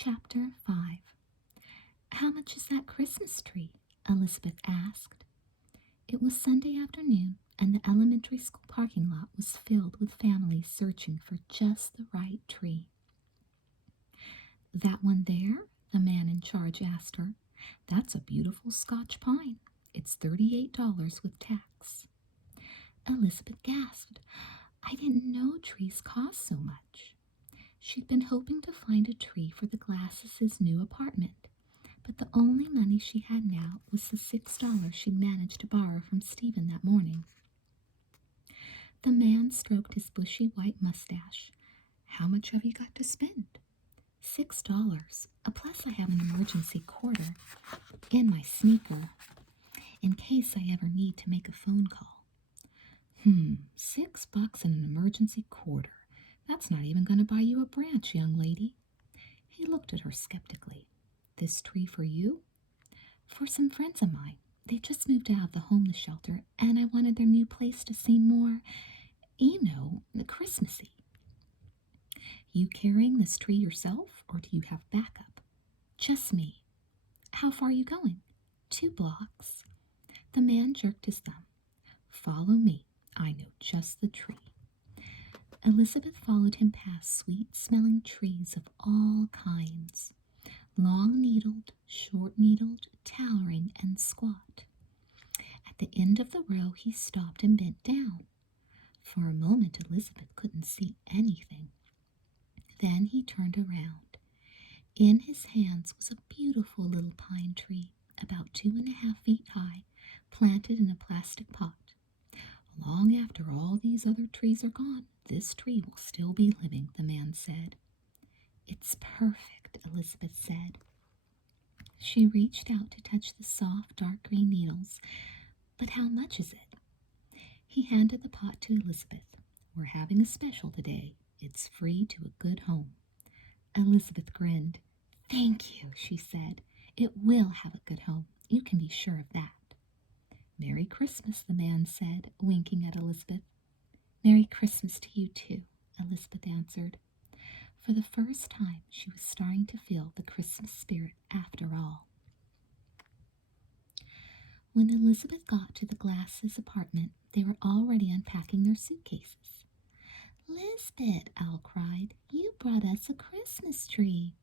Chapter 5. "How much is that Christmas tree?" Elizabeth asked. It was Sunday afternoon, and the elementary school parking lot was filled with families searching for just the right tree. "That one there?" the man in charge asked her. "That's a beautiful Scotch pine. It's $38 with tax." Elizabeth gasped. "I didn't know trees cost so much." She'd been hoping to find a tree for the Glasses' new apartment, but the only money she had now was the $6 she'd managed to borrow from Stephen that morning. The man stroked his bushy white mustache. "How much have you got to spend?" $6. Plus I have an emergency quarter in my sneaker in case I ever need to make a phone call." $6 and an emergency quarter. That's not even going to buy you a branch, young lady." He looked at her skeptically. "This tree for you?" "For some friends of mine. They just moved out of the homeless shelter, and I wanted their new place to seem more, Christmassy." "You carrying this tree yourself, or do you have backup?" "Just me." "How far are you going?" 2 blocks. The man jerked his thumb. "Follow me. I know just the tree." Elizabeth followed him past sweet-smelling trees of all kinds, long-needled, short-needled, towering, and squat. At the end of the row he stopped and bent down. For a moment Elizabeth couldn't see anything. Then he turned around. In his hands was a beautiful little pine tree, about 2.5 feet high, planted in a plastic pot. "Long after all these other trees are gone, this tree will still be living," the man said. "It's perfect," Elizabeth said. She reached out to touch the soft, dark green needles. "But how much is it?" He handed the pot to Elizabeth. "We're having a special today. It's free to a good home." Elizabeth grinned. "Thank you," she said. "It will have a good home. You can be sure of that." "Merry Christmas," the man said, winking at Elizabeth. "Merry Christmas to you, too," Elizabeth answered. For the first time, she was starting to feel the Christmas spirit after all. When Elizabeth got to the Glasses' apartment, they were already unpacking their suitcases. "Lisbeth," Al cried, "you brought us a Christmas tree."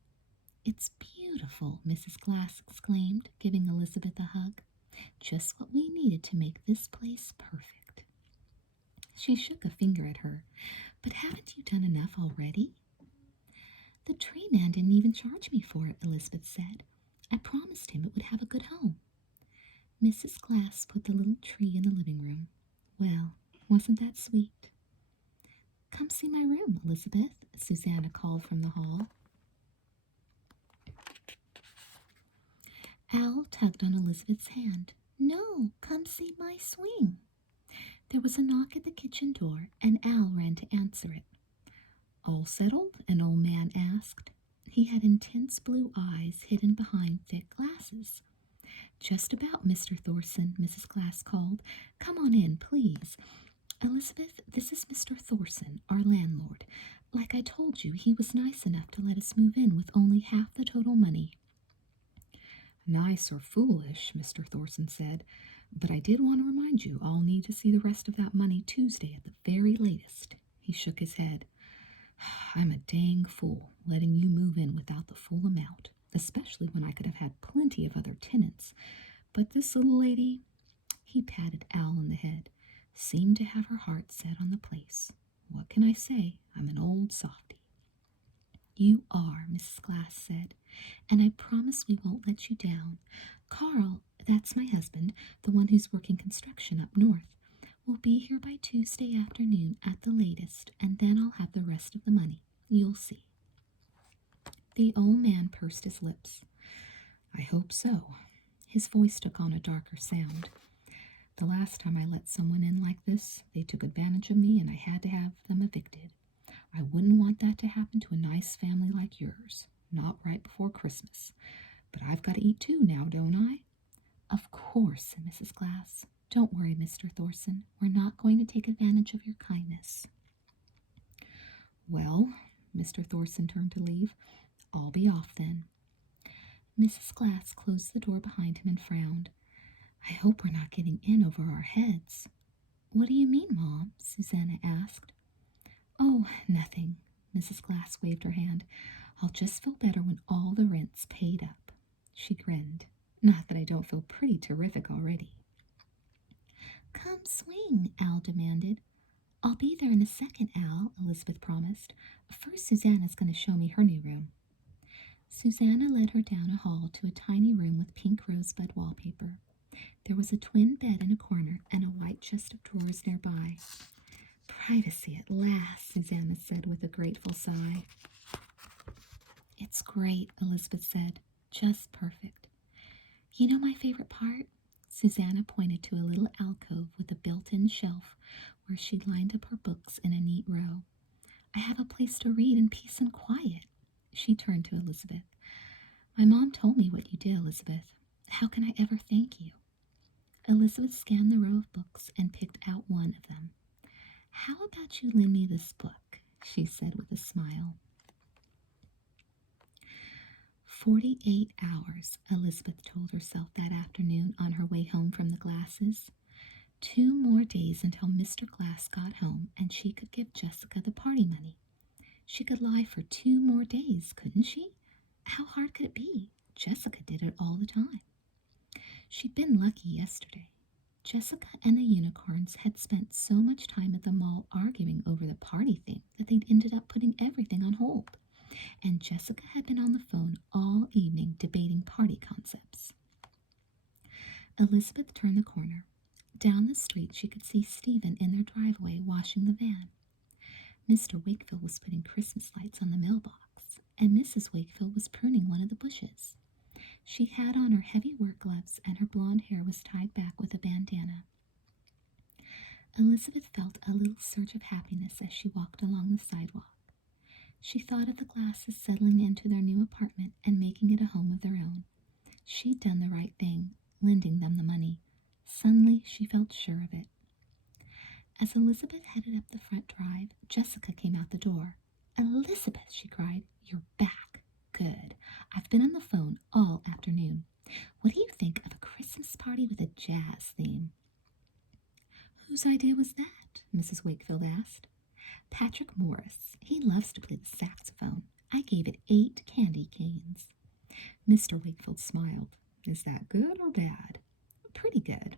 "It's beautiful," Mrs. Glass exclaimed, giving Elizabeth a hug. "Just what we needed to make this place perfect." She shook a finger at her. "But haven't you done enough already?" "The tree man didn't even charge me for it," Elizabeth said. "I promised him it would have a good home." Mrs. Glass put the little tree in the living room. "Well, wasn't that sweet?" "Come see my room, Elizabeth," Susanna called from the hall. Al tugged on Elizabeth's hand. "No, come see my swing." There was a knock at the kitchen door, and Al ran to answer it. "All settled?" an old man asked. He had intense blue eyes hidden behind thick glasses. "Just about, Mr. Thorson," Mrs. Glass called. "Come on in, please. Elizabeth, this is Mr. Thorson, our landlord. Like I told you, he was nice enough to let us move in with only half the total money." "Nice or foolish," Mr. Thorson said, "but I did want to remind you I'll need to see the rest of that money Tuesday at the very latest." He shook his head. "I'm a dang fool letting you move in without the full amount, especially when I could have had plenty of other tenants. But this little lady," he patted Al on the head, "seemed to have her heart set on the place. What can I say? I'm an old softy." "You are," Mrs. Glass said, "and I promise we won't let you down. Carl, that's my husband, the one who's working construction up north, will be here by Tuesday afternoon at the latest, and then I'll have the rest of the money. You'll see." The old man pursed his lips. "I hope so." His voice took on a darker sound. "The last time I let someone in like this, they took advantage of me and I had to have them evicted. I wouldn't want that to happen to a nice family like yours. Not right before Christmas. But I've got to eat too now, don't I?" "Of course," said Mrs. Glass. "Don't worry, Mr. Thorson. We're not going to take advantage of your kindness." "Well," Mr. Thorson turned to leave, I'll be off then. Mrs. Glass closed the door behind him and frowned. I hope we're not getting in over our heads. What do you mean, Mom? Susanna asked. Oh, nothing. Mrs. Glass waved her hand. I'll just feel better when all the rent's paid up. She grinned. Not that I don't feel pretty terrific already. Come swing, Al demanded. I'll be there in a second, Al, Elizabeth promised. First, Susanna's going to show me her new room. Susanna led her down a hall to a tiny room with pink rosebud wallpaper. There was a twin bed in a corner and a white chest of drawers nearby. Privacy at last, Susanna said with a grateful sigh. It's great, Elizabeth said. Just perfect. You know my favorite part? Susanna pointed to a little alcove with a built-in shelf where she'd lined up her books in a neat row. I have a place to read in peace and quiet. She turned to Elizabeth. My mom told me what you did, Elizabeth. How can I ever thank you? Elizabeth scanned the row of books and picked out one of them. How about you lend me this book? She said with a smile. 48 hours, Elizabeth told herself that afternoon on her way home from the Glasses. 2 more days until Mr. Glass got home and she could give Jessica the party money. She could lie for 2 more days, couldn't she? How hard could it be? Jessica did it all the time. She'd been lucky yesterday. Jessica and the unicorns had spent so much time at the mall arguing over the party theme that they'd ended up putting everything on hold. And Jessica had been on the phone all evening debating party concepts. Elizabeth turned the corner. Down the street she could see Stephen in their driveway washing the van. Mr. Wakefield was putting Christmas lights on the mailbox, and Mrs. Wakefield was pruning one of the bushes. She had on her heavy work gloves, and her blonde hair was tied back with a bandana. Elizabeth felt a little surge of happiness as she walked along the sidewalk. She thought of the Glasses settling into their new apartment and making it a home of their own. She'd done the right thing, lending them the money. Suddenly, she felt sure of it. As Elizabeth headed up the front drive, Jessica came out the door. Elizabeth, she cried, you're back. Good. I've been on the phone all afternoon. What do you think of a Christmas party with a jazz theme? Whose idea was that? Mrs. Wakefield asked. Patrick Morris. He loves to play the saxophone. I gave it 8 candy canes. Mr. Wakefield smiled. Is that good or bad? Pretty good.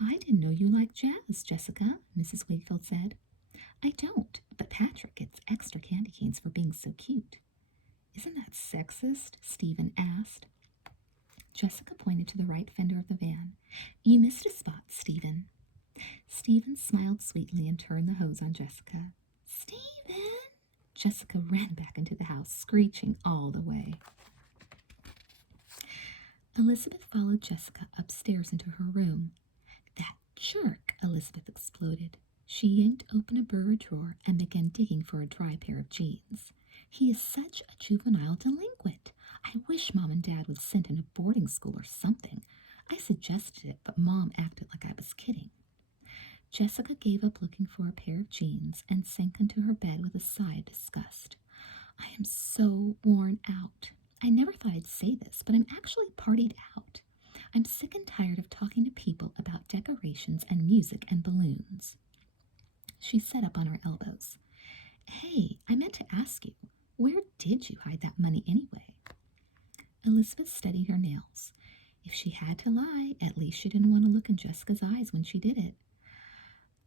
I didn't know you liked jazz, Jessica, Mrs. Wakefield said. I don't, but Patrick gets extra candy canes for being so cute. Isn't that sexist? Stephen asked. Jessica pointed to the right fender of the van. You missed a spot, Stephen. Stephen smiled sweetly and turned the hose on Jessica. Stephen! Jessica ran back into the house, screeching all the way. Elizabeth followed Jessica upstairs into her room. That jerk, Elizabeth exploded. She yanked open a bureau drawer and began digging for a dry pair of jeans. He is such a juvenile delinquent. I wish Mom and Dad would send him to boarding school or something. I suggested it, but Mom acted like I was kidding. Jessica gave up looking for a pair of jeans and sank into her bed with a sigh of disgust. I am so worn out. I never thought I'd say this, but I'm actually partied out. I'm sick and tired of talking to people about decorations and music and balloons. She sat up on her elbows. Hey, I meant to ask you, where did you hide that money anyway? Elizabeth studied her nails. If she had to lie, at least she didn't want to look in Jessica's eyes when she did it.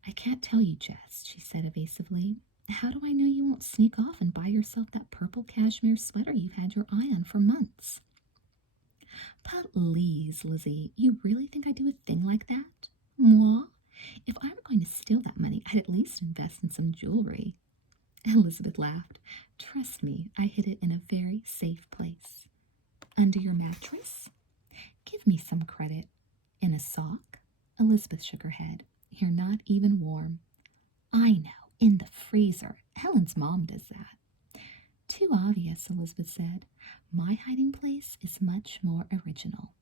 I can't tell you, Jess, she said evasively. How do I know you won't sneak off and buy yourself that purple cashmere sweater you've had your eye on for months? Please, Lizzie, you really think I'd do a thing like that? Moi? If I were going to steal that money, I'd at least invest in some jewelry. Elizabeth laughed. Trust me, I hid it in a very safe place. Under your mattress? Give me some credit. In a sock? Elizabeth shook her head. You're not even warm. I know, in the freezer. Helen's mom does that. Too obvious, Elizabeth said. My hiding place is much more original.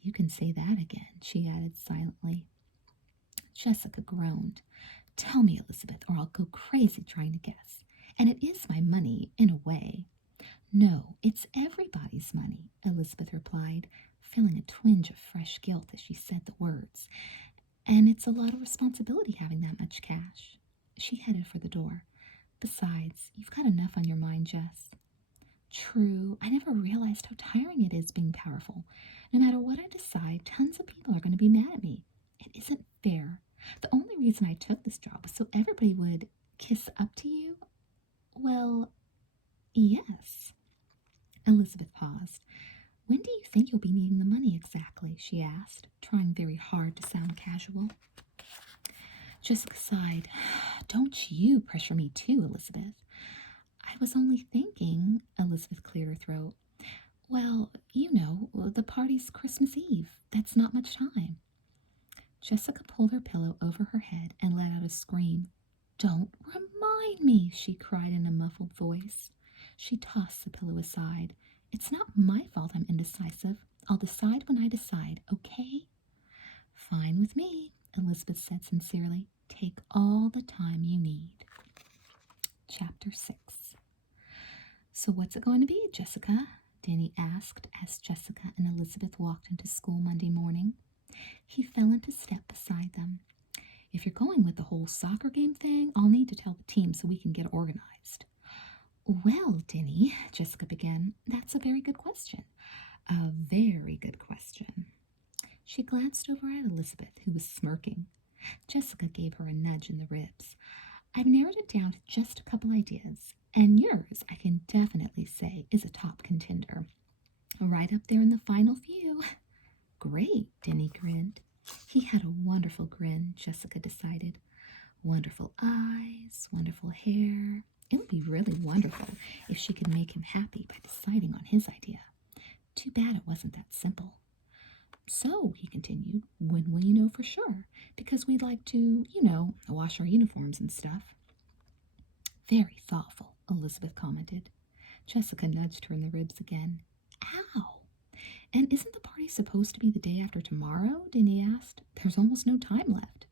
You can say that again, she added silently. Jessica groaned. Tell me, Elizabeth, or I'll go crazy trying to guess. And it is my money, in a way. No, it's everybody's money, Elizabeth replied, feeling a twinge of fresh guilt as she said the words. And it's a lot of responsibility having that much cash. She headed for the door. Besides, you've got enough on your mind, Jess. True, I never realized how tiring it is being powerful. No matter what I decide, tons of people are going to be mad at me. It isn't fair. The only reason I took this job was so everybody would kiss up to you. Well, yes. Elizabeth paused. When do you think you'll be needing the money exactly? She asked, trying very hard to sound casual. Jessica sighed. Don't you pressure me too, Elizabeth. I was only thinking, Elizabeth cleared her throat. Well, you know, the party's Christmas Eve. That's not much time. Jessica pulled her pillow over her head and let out a scream. Don't remind me, she cried in a muffled voice. She tossed the pillow aside. It's not my fault I'm indecisive. I'll decide when I decide, okay? Fine with me, Elizabeth said sincerely. Take all the time you need. Chapter 6. So what's it going to be, Jessica? Danny asked as Jessica and Elizabeth walked into school Monday morning. He fell into step beside them. If you're going with the whole soccer game thing, I'll need to tell the team so we can get organized. Well, Denny, Jessica began, that's a very good question. A very good question. She glanced over at Elizabeth, who was smirking. Jessica gave her a nudge in the ribs. I've narrowed it down to just a couple ideas, and yours, I can definitely say, is a top contender. Right up there in the final few. Great, Denny grinned. He had a wonderful grin, Jessica decided. Wonderful eyes, wonderful hair. It would be really wonderful if she could make him happy by deciding on his idea. Too bad it wasn't that simple. So, he continued, when will you know for sure? Because we'd like to, wash our uniforms and stuff. Very thoughtful, Elizabeth commented. Jessica nudged her in the ribs again. Ow! And isn't the party supposed to be the day after tomorrow? Denny asked. There's almost no time left.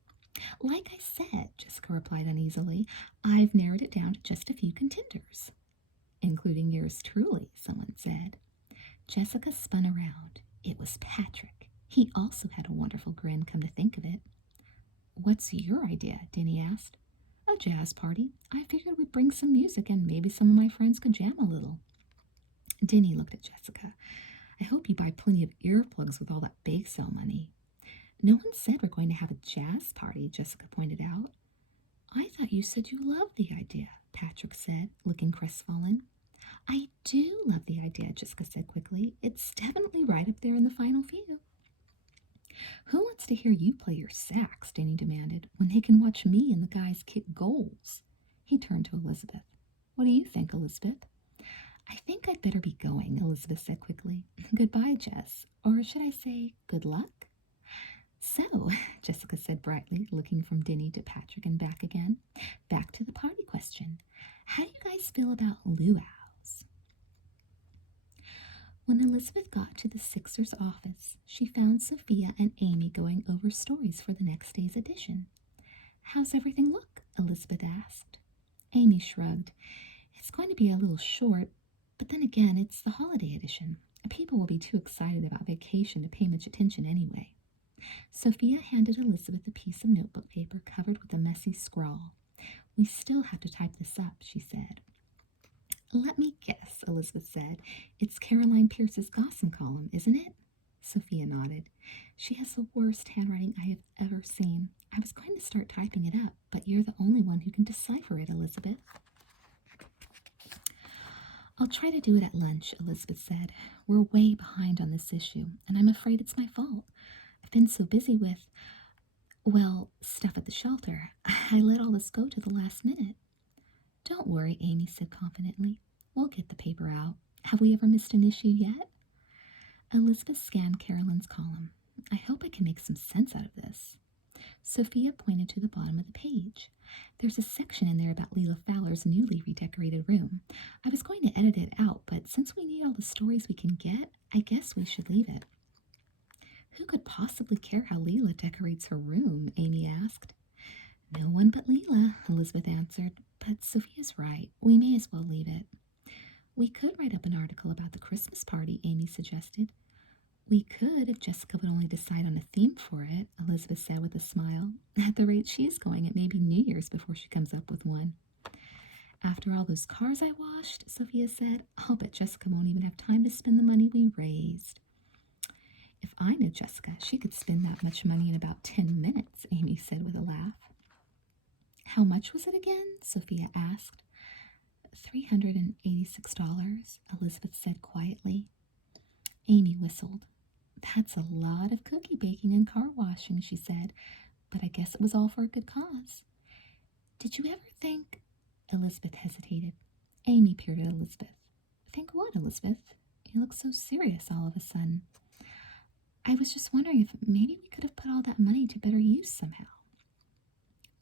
Like I said, Jessica replied uneasily, I've narrowed it down to just a few contenders. Including yours truly, someone said. Jessica spun around. It was Patrick. He also had a wonderful grin, come to think of it. What's your idea? Denny asked. A jazz party. I figured we'd bring some music and maybe some of my friends could jam a little. Denny looked at Jessica. I hope you buy plenty of earplugs with all that bake sale money. No one said we're going to have a jazz party, Jessica pointed out. I thought you said you loved the idea, Patrick said, looking crestfallen. I do love the idea, Jessica said quickly. It's definitely right up there in the final few. Who wants to hear you play your sax, Danny demanded, when they can watch me and the guys kick goals? He turned to Elizabeth. What do you think, Elizabeth? I think I'd better be going, Elizabeth said quickly. Goodbye, Jess. Or should I say, good luck? So, Jessica said brightly, looking from Denny to Patrick and back again. Back to the party question. How do you guys feel about luau's? When Elizabeth got to the Sixers' office, she found Sophia and Amy going over stories for the next day's edition. How's everything look? Elizabeth asked. Amy shrugged. It's going to be a little short, but then again, it's the holiday edition. People will be too excited about vacation to pay much attention anyway. Sophia handed Elizabeth a piece of notebook paper covered with a messy scrawl. We still have to type this up, she said. Let me guess, Elizabeth said. It's Caroline Pierce's gossip column, isn't it? Sophia nodded. She has the worst handwriting I have ever seen. I was going to start typing it up, but you're the only one who can decipher it, Elizabeth. I'll try to do it at lunch, Elizabeth said. We're way behind on this issue, and I'm afraid it's my fault. I've been so busy with, stuff at the shelter. I let all this go to the last minute. Don't worry, Amy said confidently. We'll get the paper out. Have we ever missed an issue yet? Elizabeth scanned Carolyn's column. I hope I can make some sense out of this. Sophia pointed to the bottom of the page. There's a section in there about Leela Fowler's newly redecorated room. I was going to edit it out, but since we need all the stories we can get, I guess we should leave it. Who could possibly care how Leela decorates her room? Amy asked. No one but Leela, Elizabeth answered. But Sophia's right. We may as well leave it. We could write up an article about the Christmas party, Amy suggested. We could if Jessica would only decide on a theme for it, Elizabeth said with a smile. At the rate she's going, it may be New Year's before she comes up with one. After all those cars I washed, Sophia said, I'll bet Jessica won't even have time to spend the money we raised. If I knew Jessica, she could spend that much money in about 10 minutes, Amy said with a laugh. How much was it again? Sophia asked. $386, Elizabeth said quietly. Amy whistled. That's a lot of cookie baking and car washing, she said, but I guess it was all for a good cause. Did you ever think... Elizabeth hesitated. Amy peered at Elizabeth. Think what, Elizabeth? You look so serious all of a sudden. I was just wondering if maybe we could have put all that money to better use somehow.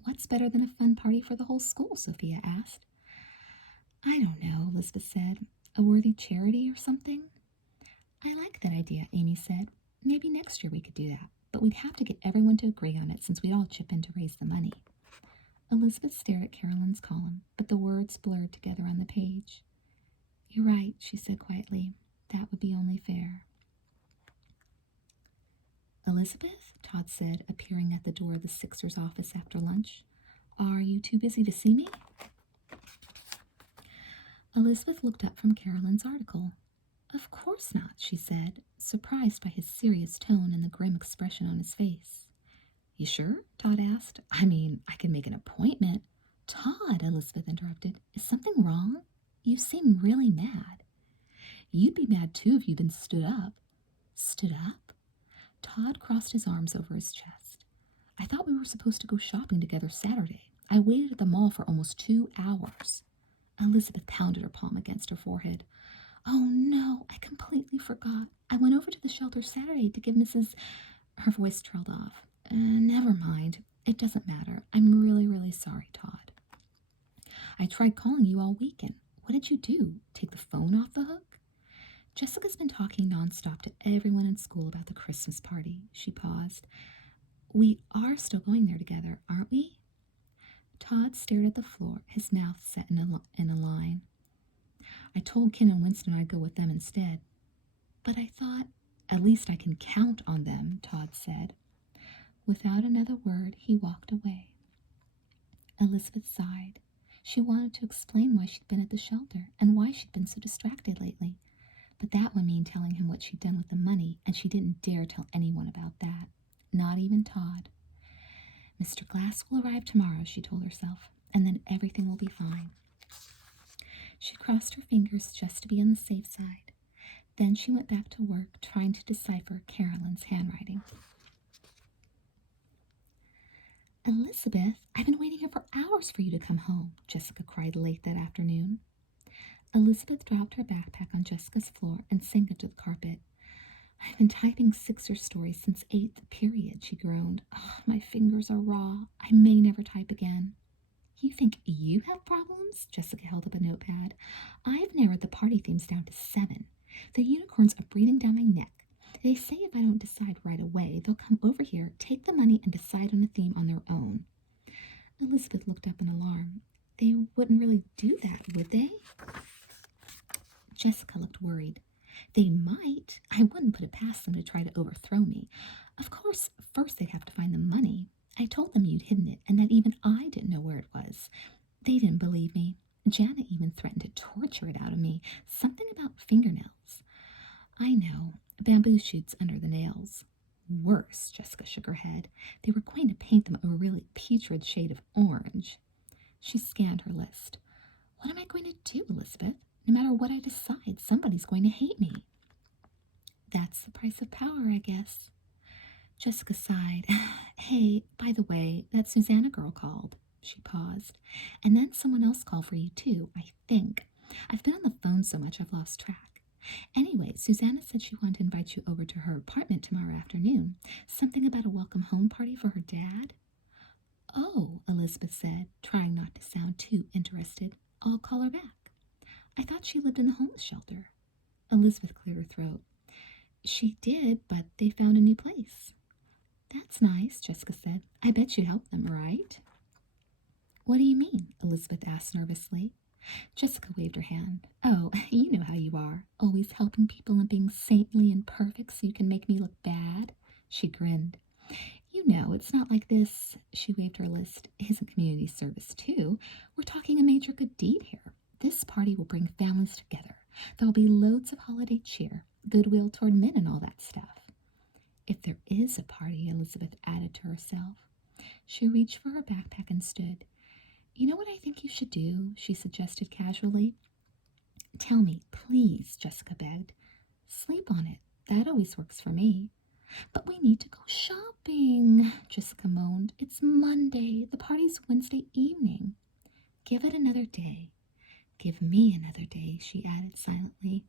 What's better than a fun party for the whole school? Sophia asked. I don't know, Elizabeth said. A worthy charity or something? I like that idea, Amy said. Maybe next year we could do that, but we'd have to get everyone to agree on it since we'd all chip in to raise the money. Elizabeth stared at Carolyn's column, but the words blurred together on the page. You're right, she said quietly. That would be only fair. Elizabeth, Todd said, appearing at the door of the Sixers' office after lunch. Are you too busy to see me? Elizabeth looked up from Carolyn's article. Of course not, she said, surprised by his serious tone and the grim expression on his face. You sure? Todd asked. I mean, I can make an appointment. Todd, Elizabeth interrupted, is something wrong? You seem really mad. You'd be mad too if you'd been stood up. Stood up? Todd crossed his arms over his chest. I thought we were supposed to go shopping together Saturday. I waited at the mall for almost 2 hours. Elizabeth pounded her palm against her forehead. Oh no, I completely forgot. I went over to the shelter Saturday to give Mrs. Her voice trailed off. Never mind. It doesn't matter. I'm really, really sorry, Todd. I tried calling you all weekend. What did you do? Take the phone off the hook? Jessica's been talking nonstop to everyone in school about the Christmas party. She paused. We are still going there together, aren't we? Todd stared at the floor, his mouth set in a line. I told Ken and Winston I'd go with them instead. But I thought, at least I can count on them, Todd said. Without another word, he walked away. Elizabeth sighed. She wanted to explain why she'd been at the shelter and why she'd been so distracted lately. But that would mean telling him what she'd done with the money, and she didn't dare tell anyone about that. Not even Todd. Mr. Glass will arrive tomorrow, she told herself, and then everything will be fine. She crossed her fingers just to be on the safe side. Then she went back to work, trying to decipher Carolyn's handwriting. Elizabeth, I've been waiting here for hours for you to come home, Jessica cried late that afternoon. Elizabeth dropped her backpack on Jessica's floor and sank into the carpet. I've been typing Sixer stories since 8th period, she groaned. Oh, my fingers are raw. I may never type again. You think you have problems? Jessica held up a notepad. I've narrowed the party themes down to 7. The unicorns are breathing down my neck. They say if I don't decide right away, they'll come over here, take the money, and decide on a theme on their own. Elizabeth looked up in alarm. They wouldn't really do that, would they? Jessica looked worried. They might. I wouldn't put it past them to try to overthrow me. Of course, first they'd have to find the money. I told them you'd hidden it, and that even I didn't know where it was. They didn't believe me. Janet even threatened to torture it out of me. Something about fingernails. I know. Bamboo shoots under the nails. Worse, Jessica shook her head. They were going to paint them a really putrid shade of orange. She scanned her list. What am I going to do, Elizabeth? No matter what I decide, somebody's going to hate me. That's the price of power, I guess. Jessica sighed. Hey, by the way, that Susanna girl called. She paused. And then someone else called for you, too, I think. I've been on the phone so much I've lost track. Anyway, Susanna said she wanted to invite you over to her apartment tomorrow afternoon. Something about a welcome home party for her dad. Oh, Elizabeth said, trying not to sound too interested. I'll call her back. I thought she lived in the homeless shelter. Elizabeth cleared her throat. She did, but they found a new place. That's nice, Jessica said. I bet you helped them, right? What do you mean? Elizabeth asked nervously. Jessica waved her hand. Oh, you know how you are, always helping people and being saintly and perfect so you can make me look bad. She grinned. You know, it's not like this. She waved her list. Isn't community service, too. We're talking a major good deed here. This party will bring families together. There'll be loads of holiday cheer, goodwill toward men, and all that stuff. If there is a party, Elizabeth added to herself. She reached for her backpack and stood. You know what I think you should do? She suggested casually. Tell me, please, Jessica begged. Sleep on it. That always works for me. But we need to go shopping, Jessica moaned. It's Monday. The party's Wednesday evening. Give it another day. Give me another day, she added silently.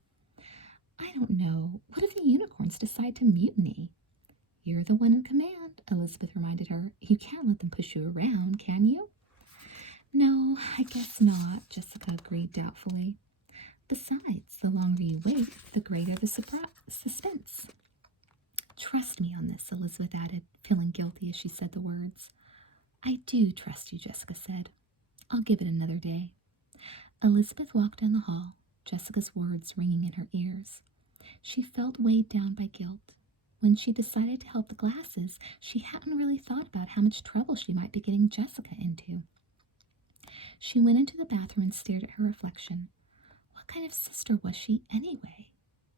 I don't know. What if the unicorns decide to mutiny? You're the one in command, Elizabeth reminded her. You can't let them push you around, can you? No, I guess not, Jessica agreed doubtfully. Besides, the longer you wait, the greater the suspense. Trust me on this, Elizabeth added, feeling guilty as she said the words. I do trust you, Jessica said. I'll give it another day. Elizabeth walked down the hall, Jessica's words ringing in her ears. She felt weighed down by guilt. When she decided to help the Glasses, she hadn't really thought about how much trouble she might be getting Jessica into. She went into the bathroom and stared at her reflection. What kind of sister was she anyway?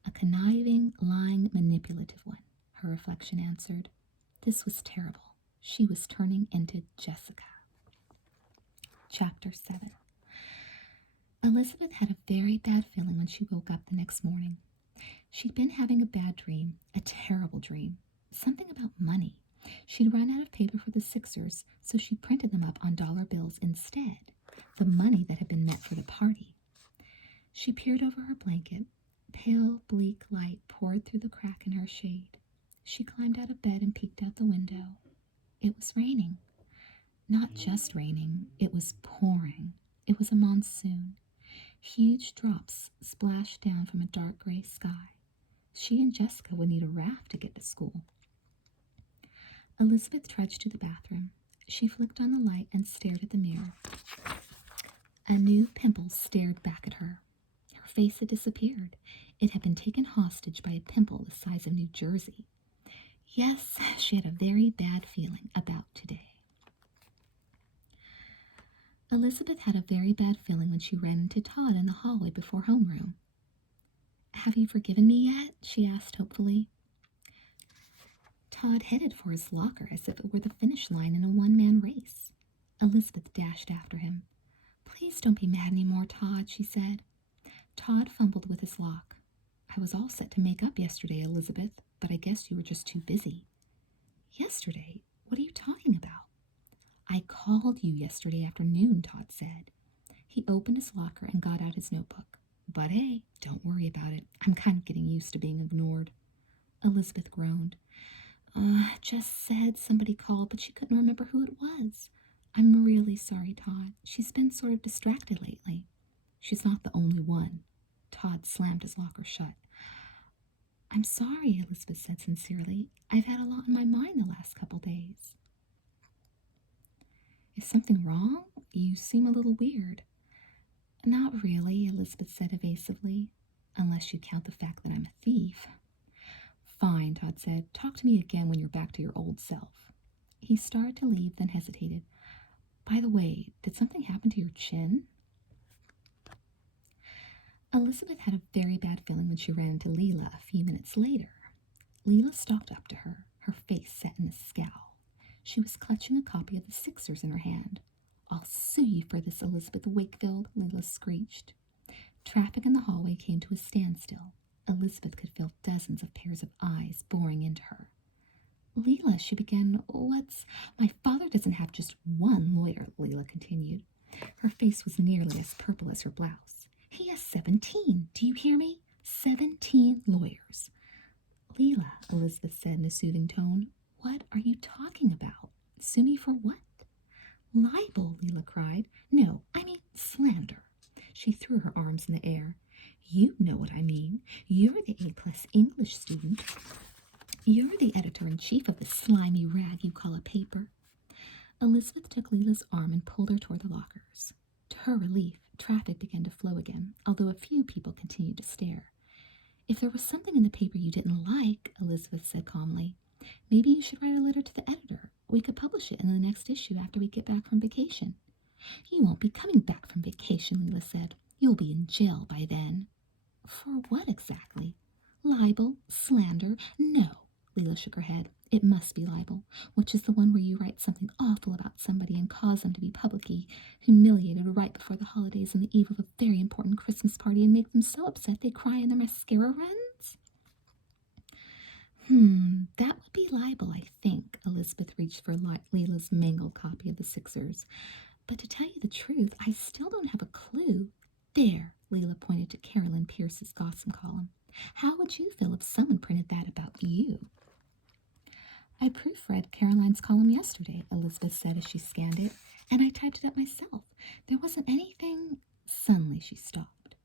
A conniving, lying, manipulative one, her reflection answered. This was terrible. She was turning into Jessica. Chapter 7. Elizabeth had a very bad feeling when she woke up the next morning. She'd been having a bad dream, a terrible dream, something about money. She'd run out of paper for the Sixers, so she printed them up on dollar bills instead, the money that had been meant for the party. She peered over her blanket. Pale, bleak light poured through the crack in her shade. She climbed out of bed and peeked out the window. It was raining. Not just raining, it was pouring. It was a monsoon. Huge drops splashed down from a dark gray sky. She and Jessica would need a raft to get to school. Elizabeth trudged to the bathroom. She flicked on the light and stared at the mirror. A new pimple stared back at her. Her face had disappeared. It had been taken hostage by a pimple the size of New Jersey. Yes, she had a very bad feeling about today. Elizabeth had a very bad feeling when she ran into Todd in the hallway before homeroom. Have you forgiven me yet? She asked hopefully. Todd headed for his locker as if it were the finish line in a one-man race. Elizabeth dashed after him. Please don't be mad anymore, Todd, she said. Todd fumbled with his lock. I was all set to make up yesterday, Elizabeth, but I guess you were just too busy. Yesterday? What are you talking about? I called you yesterday afternoon, Todd said. He opened his locker and got out his notebook. But hey, don't worry about it. I'm kind of getting used to being ignored. Elizabeth groaned. Jess said somebody called, but she couldn't remember who it was. I'm really sorry, Todd. She's been sort of distracted lately. She's not the only one. Todd slammed his locker shut. I'm sorry, Elizabeth said sincerely. I've had a lot on my mind the last couple days. Is something wrong? You seem a little weird. Not really, Elizabeth said evasively, unless you count the fact that I'm a thief. Fine, Todd said. Talk to me again when you're back to your old self. He started to leave, then hesitated. By the way, did something happen to your chin? Elizabeth had a very bad feeling when she ran into Leela a few minutes later. Leela stalked up to her, her face set in a scowl. She was clutching a copy of the Sixers in her hand. I'll sue you for this, Elizabeth Wakefield, Leela screeched. Traffic in the hallway came to a standstill. Elizabeth could feel dozens of pairs of eyes boring into her. Leela, she began, My father doesn't have just one lawyer, Leela continued. Her face was nearly as purple as her blouse. He has 17. Do you hear me? 17 lawyers. Leela, Elizabeth said in a soothing tone, what are you talking about? Sue me for what? Libel, Leela cried. No, I mean slander. She threw her arms in the air. You know what I mean. You're the A+ English student. You're the editor-in-chief of the slimy rag you call a paper. Elizabeth took Leela's arm and pulled her toward the lockers. To her relief, Traffic began to flow again, although a few people continued to stare. If there was something in the paper you didn't like, Elizabeth said calmly, maybe you should write a letter to the editor. We could publish it in the next issue after we get back from vacation. You won't be coming back from vacation, Leela said. You'll be in jail by then. For what exactly? Libel? Slander? No. Leela shook her head. It must be libel, which is the one where you write something awful about somebody and cause them to be publicly humiliated right before the holidays on the eve of a very important Christmas party and make them so upset they cry in their mascara runs? That would be libel, I think. Elizabeth reached for Leela's mangled copy of the Sixers. But to tell you the truth, I still don't have a clue. There, Leela pointed to Carolyn Pierce's gossip column. How would you feel if someone printed that about you? I proofread Caroline's column yesterday, Elizabeth said as she scanned it, and I typed it up myself. There wasn't anything... Suddenly she stopped.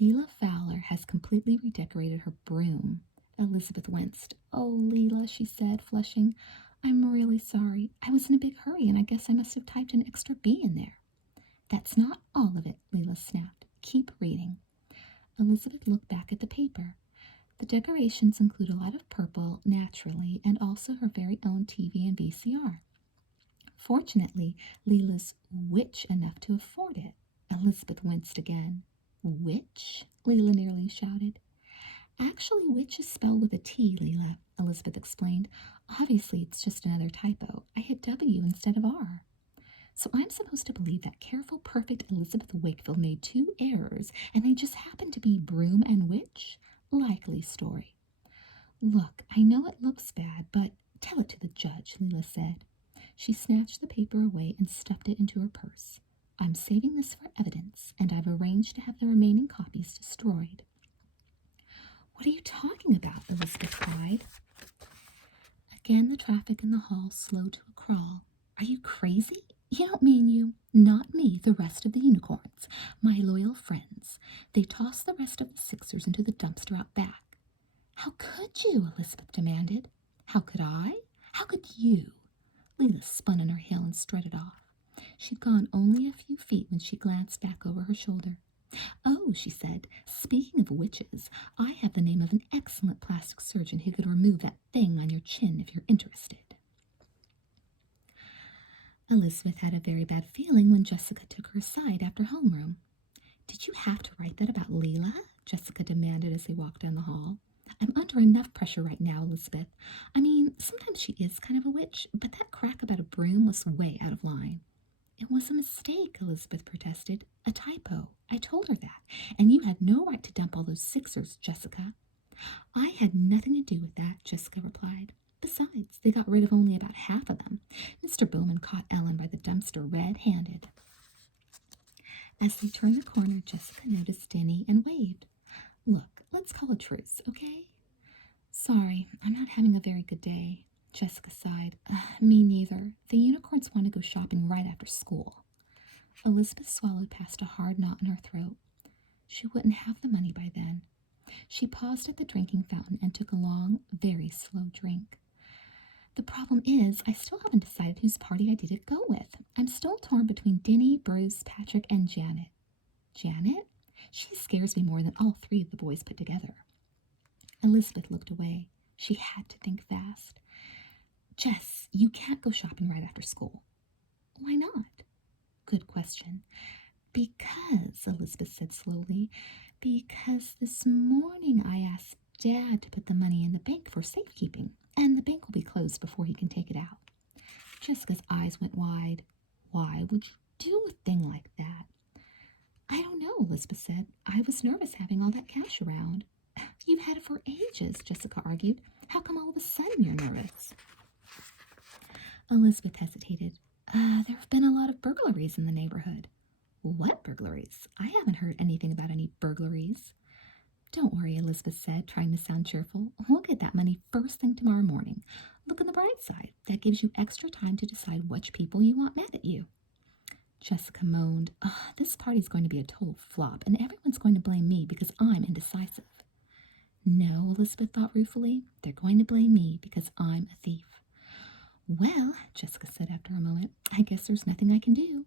Leela Fowler has completely redecorated her broom. Elizabeth winced. Oh, Leela, she said, flushing. I'm really sorry. I was in a big hurry, and I guess I must have typed an extra B in there. That's not all of it, Leela snapped. Keep reading. Elizabeth looked back at the paper. The decorations include a lot of purple, naturally, and also her very own TV and VCR. Fortunately, Leela's rich enough to afford it. Elizabeth winced again. Witch? Leela nearly shouted. Actually, witch is spelled with a T, Leela, Elizabeth explained. Obviously, it's just another typo. I hit W instead of R. So I'm supposed to believe that careful, perfect Elizabeth Wakefield made 2 errors, and they just happened to be broom and witch? Likely story. Look, I know it looks bad, but tell it to the judge, Leela said. She snatched the paper away and stuffed it into her purse. I'm saving this for evidence, and I've arranged to have the remaining copies destroyed. What are you talking about? Elizabeth cried. Again, the traffic in the hall slowed to a crawl. Are you crazy? You don't mean you. Not me, the rest of the unicorns. My loyal friends. They tossed the rest of the Sixers into the dumpster out back. How could you? Elizabeth demanded. How could I? How could you? Leela spun on her heel and strutted off. She'd gone only a few feet when she glanced back over her shoulder. Oh, she said, speaking of witches, I have the name of an excellent plastic surgeon who could remove that thing on your chin if you're interested. Elizabeth had a very bad feeling when Jessica took her aside after homeroom. Did you have to write that about Leela? Jessica demanded as they walked down the hall. I'm under enough pressure right now, Elizabeth. I mean, sometimes she is kind of a witch, but that crack about a broom was way out of line. It was a mistake, Elizabeth protested. A typo. I told her that. And you had no right to dump all those Sixers, Jessica. I had nothing to do with that, Jessica replied. Besides, they got rid of only about half of them. Mr. Bowman caught Ellen by the dumpster red-handed. As they turned the corner, Jessica noticed Denny and waved. Look, let's call a truce, okay? Sorry, I'm not having a very good day. Jessica sighed. Me neither. The unicorns want to go shopping right after school. Elizabeth swallowed past a hard knot in her throat. She wouldn't have the money by then. She paused at the drinking fountain and took a long, very slow drink. The problem is, I still haven't decided whose party idea to go with. I'm still torn between Denny, Bruce, Patrick, and Janet. Janet? She scares me more than all 3 of the boys put together. Elizabeth looked away. She had to think fast. Jess, you can't go shopping right after school. Why not? Good question. Because, Elizabeth said slowly, because this morning I asked Dad to put the money in the bank for safekeeping, and the bank will be closed before he can take it out. Jessica's eyes went wide. Why would you do a thing like that? I don't know, Elizabeth said. I was nervous having all that cash around. You've had it for ages, Jessica argued. How come all of a sudden you're nervous? Elizabeth hesitated. There have been a lot of burglaries in the neighborhood. What burglaries? I haven't heard anything about any burglaries. Don't worry, Elizabeth said, trying to sound cheerful. We'll get that money first thing tomorrow morning. Look on the bright side. That gives you extra time to decide which people you want mad at you. Jessica moaned. This party's going to be a total flop, and everyone's going to blame me because I'm indecisive. No, Elizabeth thought ruefully. They're going to blame me because I'm a thief. Well, Jessica said after a moment, I guess there's nothing I can do.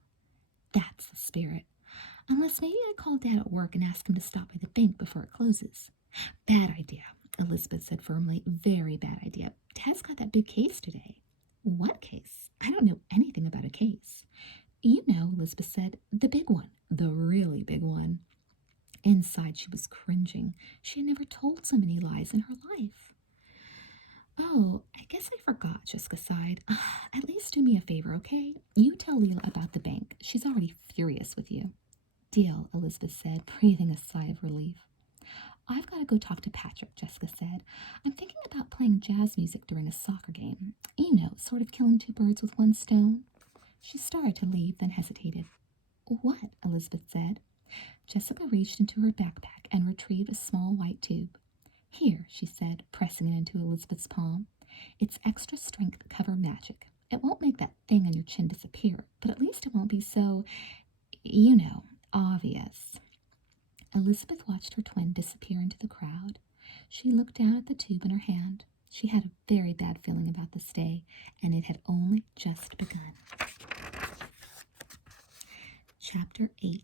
That's the spirit. Unless maybe I call Dad at work and ask him to stop by the bank before it closes. Bad idea, Elizabeth said firmly. Very bad idea. Dad's got that big case today. What case? I don't know anything about a case. You know, Elizabeth said, the big one. The really big one. Inside, she was cringing. She had never told so many lies in her life. Oh, I guess I forgot, Jessica sighed. At least do me a favor, okay? You tell Leela about the bank. She's already furious with you. Deal, Elizabeth said, breathing a sigh of relief. I've got to go talk to Patrick, Jessica said. I'm thinking about playing jazz music during a soccer game. You know, sort of killing two birds with one stone. She started to leave, then hesitated. What? Elizabeth said. Jessica reached into her backpack and retrieved a small white tube. Here, she said, pressing it into Elizabeth's palm. It's extra strength cover magic. It won't make that thing on your chin disappear, but at least it won't be so, obvious. Elizabeth watched her twin disappear into the crowd. She looked down at the tube in her hand. She had a very bad feeling about this day, and it had only just begun. Chapter 8.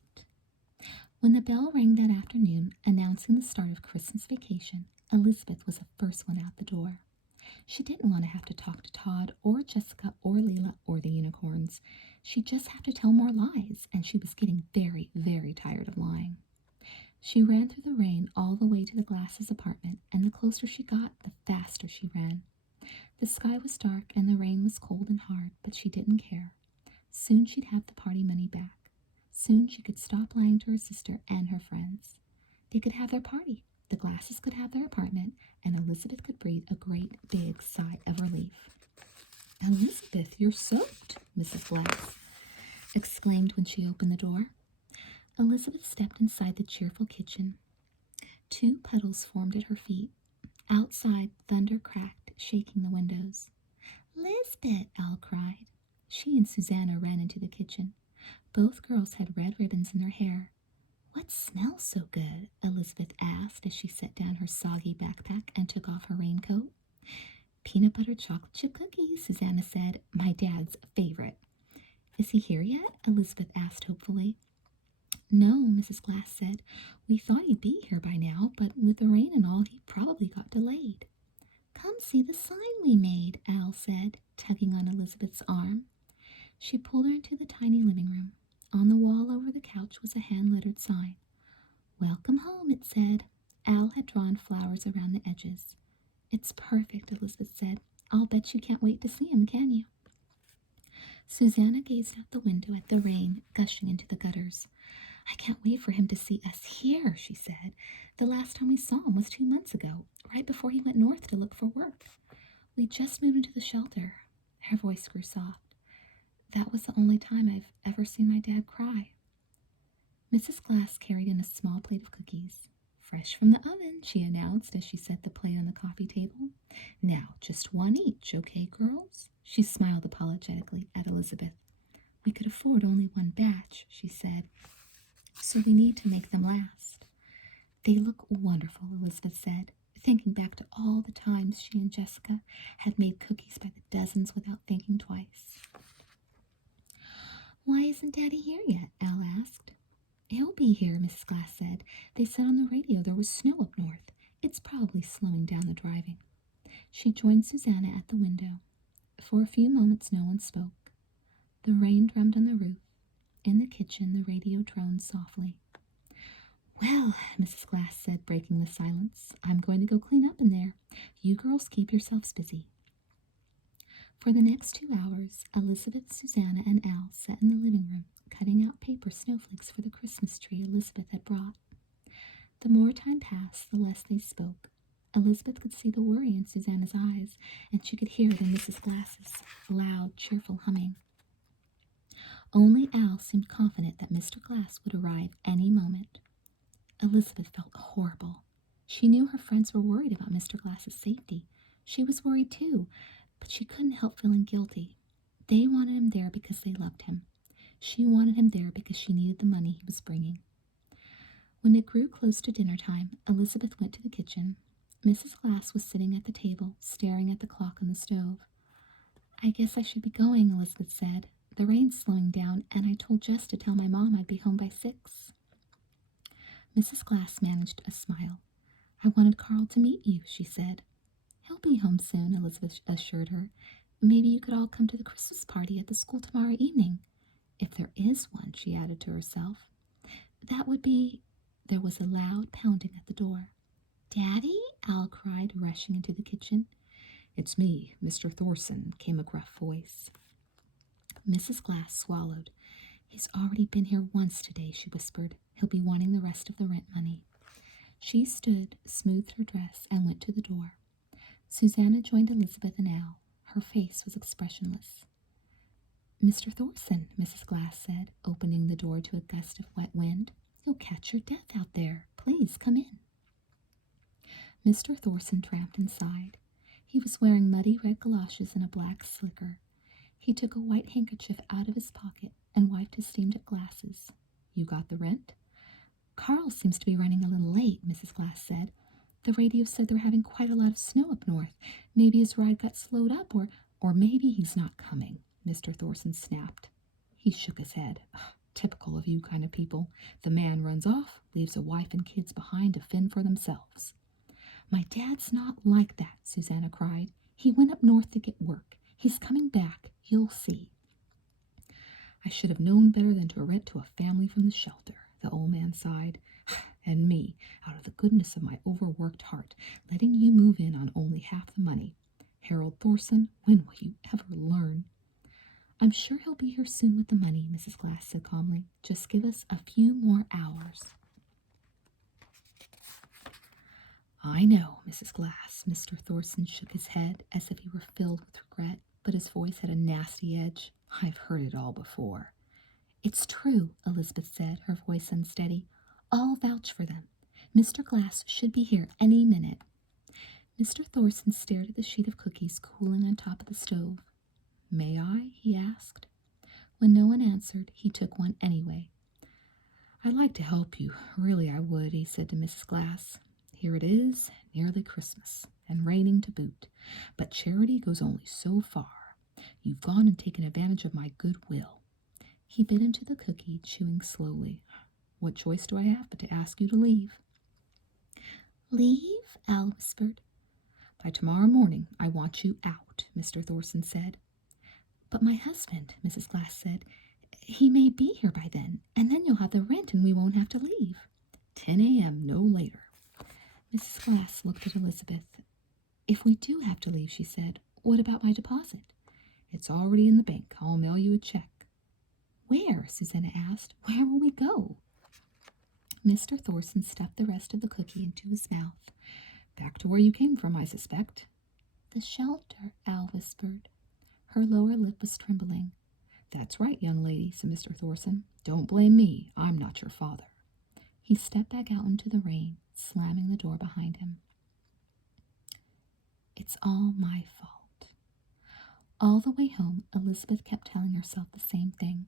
When the bell rang that afternoon, announcing the start of Christmas vacation, Elizabeth was the first one out the door. She didn't want to have to talk to Todd or Jessica or Leela or the unicorns. She'd just have to tell more lies, and she was getting very, very tired of lying. She ran through the rain all the way to the Glasses' apartment, and the closer she got, the faster she ran. The sky was dark and the rain was cold and hard, but she didn't care. Soon she'd have the party money back. Soon she could stop lying to her sister and her friends. They could have their party, the Glasses could have their apartment, and Elizabeth could breathe a great big sigh of relief. Elizabeth, you're soaked, Mrs. Glass exclaimed when she opened the door. Elizabeth stepped inside the cheerful kitchen. 2 puddles formed at her feet. Outside, thunder cracked, shaking the windows. Lisbeth, Al cried. She and Susanna ran into the kitchen. Both girls had red ribbons in their hair. What smells so good? Elizabeth asked as she set down her soggy backpack and took off her raincoat. Peanut butter chocolate chip cookies, Susanna said, my dad's favorite. Is he here yet? Elizabeth asked hopefully. No, Mrs. Glass said. We thought he'd be here by now, but with the rain and all, he probably got delayed. Come see the sign we made, Al said, tugging on Elizabeth's arm. She pulled her into the tiny living room. On the wall over the couch was a hand-lettered sign. Welcome home, it said. Al had drawn flowers around the edges. It's perfect, Elizabeth said. I'll bet you can't wait to see him, can you? Susanna gazed out the window at the rain gushing into the gutters. I can't wait for him to see us here, she said. The last time we saw him was 2 months ago, right before he went north to look for work. We just moved into the shelter. Her voice grew soft. That was the only time I've ever seen my dad cry. Mrs. Glass carried in a small plate of cookies. Fresh from the oven, she announced as she set the plate on the coffee table. Now, just one each, okay, girls? She smiled apologetically at Elizabeth. We could afford only one batch, she said, so we need to make them last. They look wonderful, Elizabeth said, thinking back to all the times she and Jessica had made cookies by the dozens without thinking twice. Why isn't Daddy here yet? Al asked. He'll be here, Mrs. Glass said. They said on the radio there was snow up north. It's probably slowing down the driving. She joined Susanna at the window. For a few moments no one spoke. The rain drummed on the roof. In the kitchen the radio droned softly. Well, Mrs. Glass said, breaking the silence, I'm going to go clean up in there. You girls keep yourselves busy. For the next 2 hours, Elizabeth, Susanna, and Al sat in the living room, cutting out paper snowflakes for the Christmas tree Elizabeth had brought. The more time passed, the less they spoke. Elizabeth could see the worry in Susanna's eyes, and she could hear it in Mrs. Glass's loud, cheerful humming. Only Al seemed confident that Mr. Glass would arrive any moment. Elizabeth felt horrible. She knew her friends were worried about Mr. Glass's safety. She was worried too, but she couldn't help feeling guilty. They wanted him there because they loved him. She wanted him there because she needed the money he was bringing. When it grew close to dinner time, Elizabeth went to the kitchen. Mrs. Glass was sitting at the table, staring at the clock on the stove. I guess I should be going, Elizabeth said. The rain's slowing down, and I told Jess to tell my mom I'd be home by 6. Mrs. Glass managed a smile. I wanted Carl to meet you, she said. He'll be home soon, Elizabeth assured her. Maybe you could all come to the Christmas party at the school tomorrow evening. If there is one, she added to herself. That would be... There was a loud pounding at the door. Daddy? Al cried, rushing into the kitchen. It's me, Mr. Thorson, came a gruff voice. Mrs. Glass swallowed. He's already been here once today, she whispered. He'll be wanting the rest of the rent money. She stood, smoothed her dress, and went to the door. Susanna joined Elizabeth and Al. Her face was expressionless. Mr. Thorson, Mrs. Glass said, opening the door to a gust of wet wind. You'll catch your death out there. Please come in. Mr. Thorson tramped inside. He was wearing muddy red galoshes and a black slicker. He took a white handkerchief out of his pocket and wiped his steamed glasses. You got the rent? Carl seems to be running a little late, Mrs. Glass said. The radio said they're having quite a lot of snow up north. Maybe his ride got slowed up, or maybe he's not coming, Mr. Thorson snapped. He shook his head. Typical of you kind of people. The man runs off, leaves a wife and kids behind to fend for themselves. My dad's not like that, Susanna cried. He went up north to get work. He's coming back. You'll see. I should have known better than to rent to a family from the shelter, the old man sighed. And me, out of the goodness of my overworked heart, letting you move in on only half the money. Harold Thorson, when will you ever learn? I'm sure he'll be here soon with the money, Mrs. Glass said calmly. Just give us a few more hours. I know, Mrs. Glass. Mr. Thorson shook his head as if he were filled with regret, but his voice had a nasty edge. I've heard it all before. It's true, Elizabeth said, her voice unsteady. I'll vouch for them. Mr. Glass should be here any minute. Mr. Thorson stared at the sheet of cookies cooling on top of the stove. May I? He asked. When no one answered, he took one anyway. I'd like to help you. Really, I would, he said to Mrs. Glass. Here it is, nearly Christmas, and raining to boot. But charity goes only so far. You've gone and taken advantage of my goodwill. He bit into the cookie, chewing slowly. What choice do I have but to ask you to leave? Leave? Al whispered. By tomorrow morning, I want you out, Mr. Thorson said. But my husband, Mrs. Glass said, he may be here by then, and then you'll have the rent and we won't have to leave. 10 a.m., no later. Mrs. Glass looked at Elizabeth. If we do have to leave, she said, what about my deposit? It's already in the bank. I'll mail you a check. Where? Susanna asked. Where will we go? Mr. Thorson stuffed the rest of the cookie into his mouth. Back to where you came from, I suspect. The shelter, Al whispered. Her lower lip was trembling. That's right, young lady, said Mr. Thorson. Don't blame me. I'm not your father. He stepped back out into the rain, slamming the door behind him. It's all my fault. All the way home, Elizabeth kept telling herself the same thing.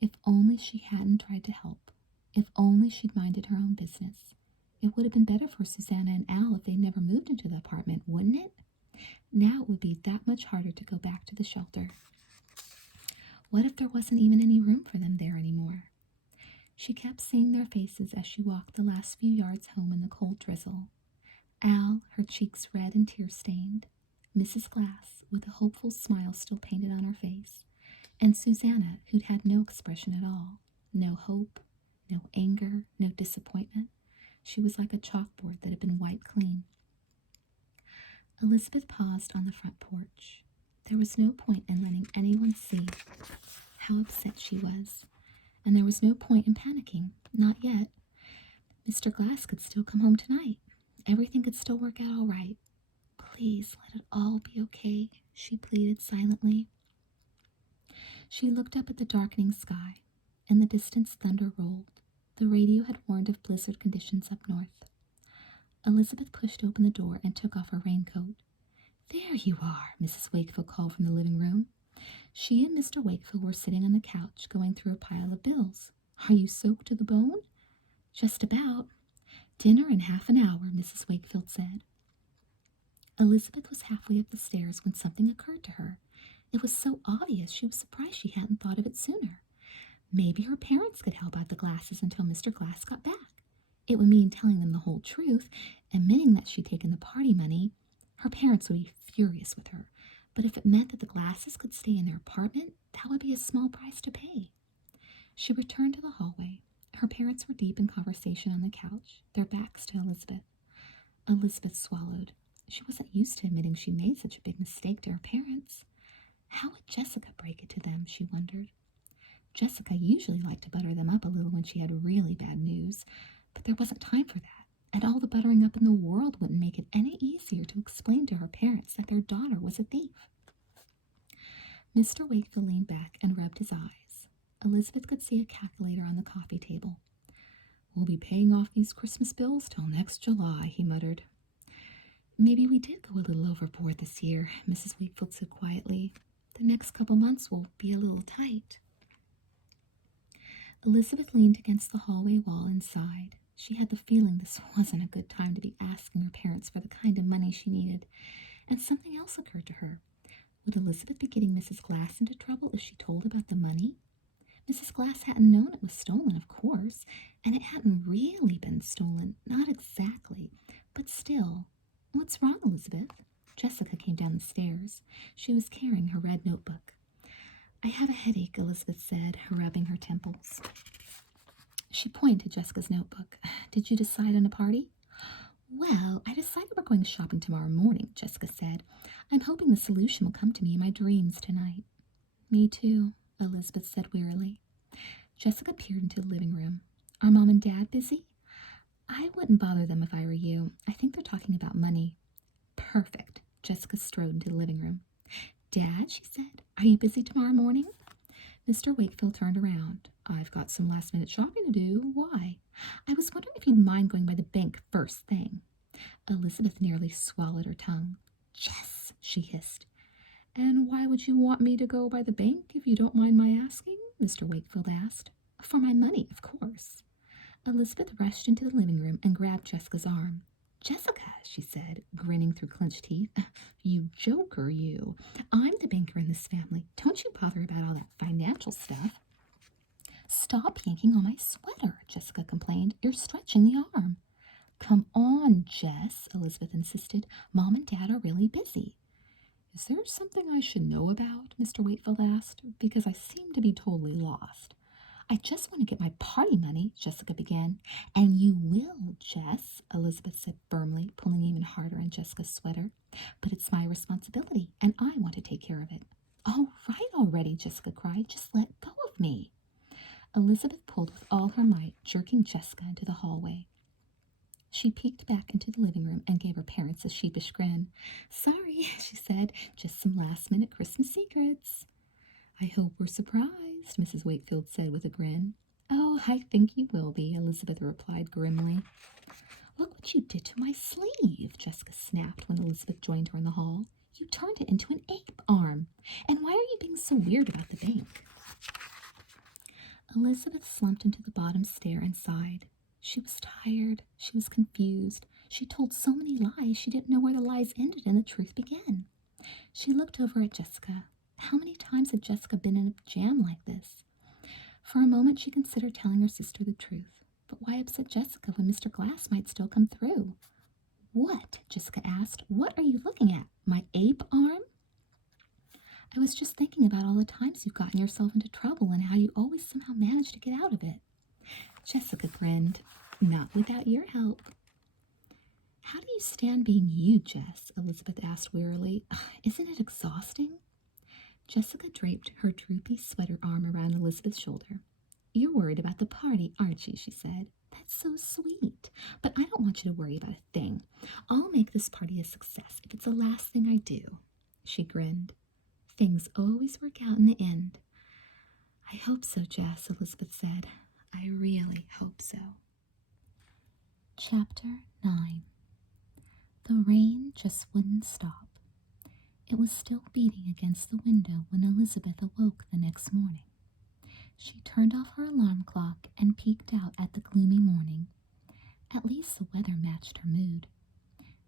If only she hadn't tried to help. If only she'd minded her own business. It would have been better for Susanna and Al if they never moved into the apartment, wouldn't it? Now it would be that much harder to go back to the shelter. What if there wasn't even any room for them there anymore? She kept seeing their faces as she walked the last few yards home in the cold drizzle. Al, her cheeks red and tear-stained. Mrs. Glass, with a hopeful smile still painted on her face. And Susanna, who'd had no expression at all. No hope, no anger, no disappointment. She was like a chalkboard that had been wiped clean. Elizabeth paused on the front porch. There was no point in letting anyone see how upset she was. And there was no point in panicking. Not yet. Mr. Glass could still come home tonight. Everything could still work out all right. Please let it all be okay, she pleaded silently. She looked up at the darkening sky. In the distance, thunder rolled. The radio had warned of blizzard conditions up north. Elizabeth pushed open the door and took off her raincoat. There you are, Mrs. Wakefield called from the living room. She and Mr. Wakefield were sitting on the couch going through a pile of bills. Are you soaked to the bone? Just about. Dinner in half an hour, Mrs. Wakefield said. Elizabeth was halfway up the stairs when something occurred to her. It was so obvious she was surprised she hadn't thought of it sooner. Maybe her parents could help out the Glasses until Mr. Glass got back. It would mean telling them the whole truth, admitting that she'd taken the party money. Her parents would be furious with her, but if it meant that the Glasses could stay in their apartment, that would be a small price to pay. She returned to the hallway. Her parents were deep in conversation on the couch, their backs to Elizabeth. Elizabeth swallowed. She wasn't used to admitting she made such a big mistake to her parents. How would Jessica break it to them, she wondered. Jessica usually liked to butter them up a little when she had really bad news, but there wasn't time for that, and all the buttering up in the world wouldn't make it any easier to explain to her parents that their daughter was a thief. Mr. Wakefield leaned back and rubbed his eyes. Elizabeth could see a calculator on the coffee table. "We'll be paying off these Christmas bills till next July," he muttered. "Maybe we did go a little overboard this year," Mrs. Wakefield said quietly. "The next couple months will be a little tight." Elizabeth leaned against the hallway wall and sighed. She had the feeling this wasn't a good time to be asking her parents for the kind of money she needed. And something else occurred to her. Would Elizabeth be getting Mrs. Glass into trouble if she told about the money? Mrs. Glass hadn't known it was stolen, of course, and it hadn't really been stolen, not exactly, but still. "What's wrong, Elizabeth?" Jessica came down the stairs. She was carrying her red notebook. "I have a headache," Elizabeth said, rubbing her temples. She pointed to Jessica's notebook. "Did you decide on a party?" "Well, I decided we're going shopping tomorrow morning," Jessica said. "I'm hoping the solution will come to me in my dreams tonight." "Me too," Elizabeth said wearily. Jessica peered into the living room. "Are Mom and Dad busy?" "I wouldn't bother them if I were you. I think they're talking about money." "Perfect." Jessica strode into the living room. "Dad," she said, "are you busy tomorrow morning?" Mr. Wakefield turned around. "I've got some last-minute shopping to do. Why?" "I was wondering if you'd mind going by the bank first thing." Elizabeth nearly swallowed her tongue. "Jess," she hissed. "And why would you want me to go by the bank, if you don't mind my asking?" Mr. Wakefield asked. "For my money, of course." Elizabeth rushed into the living room and grabbed Jessica's arm. "Jessica," she said, grinning through clenched teeth, "you joker, you. I'm the banker in this family. Don't you bother about all that financial stuff." "Stop yanking on my sweater," Jessica complained. "You're stretching the arm." "Come on, Jess," Elizabeth insisted. "Mom and Dad are really busy." "Is there something I should know about?" Mr. Wakefield asked, "because I seem to be totally lost." "I just want to get my party money," Jessica began. "And you will, Jess," Elizabeth said firmly, pulling even harder on Jessica's sweater. "But it's my responsibility, and I want to take care of it." "All right already," Jessica cried. "Just let go of me." Elizabeth pulled with all her might, jerking Jessica into the hallway. She peeked back into the living room and gave her parents a sheepish grin. "Sorry," she said, "just some last-minute Christmas secrets." "I hope we're surprised," Mrs. Wakefield said with a grin. "Oh, I think you will be," Elizabeth replied grimly. "Look what you did to my sleeve," Jessica snapped when Elizabeth joined her in the hall. "You turned it into an ape arm. And why are you being so weird about the bank?" Elizabeth slumped into the bottom stair and sighed. She was tired. She was confused. She told so many lies she didn't know where the lies ended and the truth began. She looked over at Jessica. How many times had Jessica been in a jam like this? For a moment she considered telling her sister the truth. But why upset Jessica when Mr. Glass might still come through? "What?" Jessica asked. "What are you looking at? My ape arm?" "I was just thinking about all the times you've gotten yourself into trouble and how you always somehow manage to get out of it." Jessica grinned. "Not without your help." "How do you stand being you, Jess?" Elizabeth asked wearily. "Isn't it exhausting?" Jessica draped her droopy sweater arm around Elizabeth's shoulder. "You're worried about the party, aren't you?" she said. "That's so sweet. But I don't want you to worry about a thing. I'll make this party a success if it's the last thing I do." She grinned. "Things always work out in the end." "I hope so, Jess," Elizabeth said. "I really hope so." Chapter 9. The rain just wouldn't stop. It was still beating against the window when Elizabeth awoke the next morning. She turned off her alarm clock and peeked out at the gloomy morning. At least the weather matched her mood.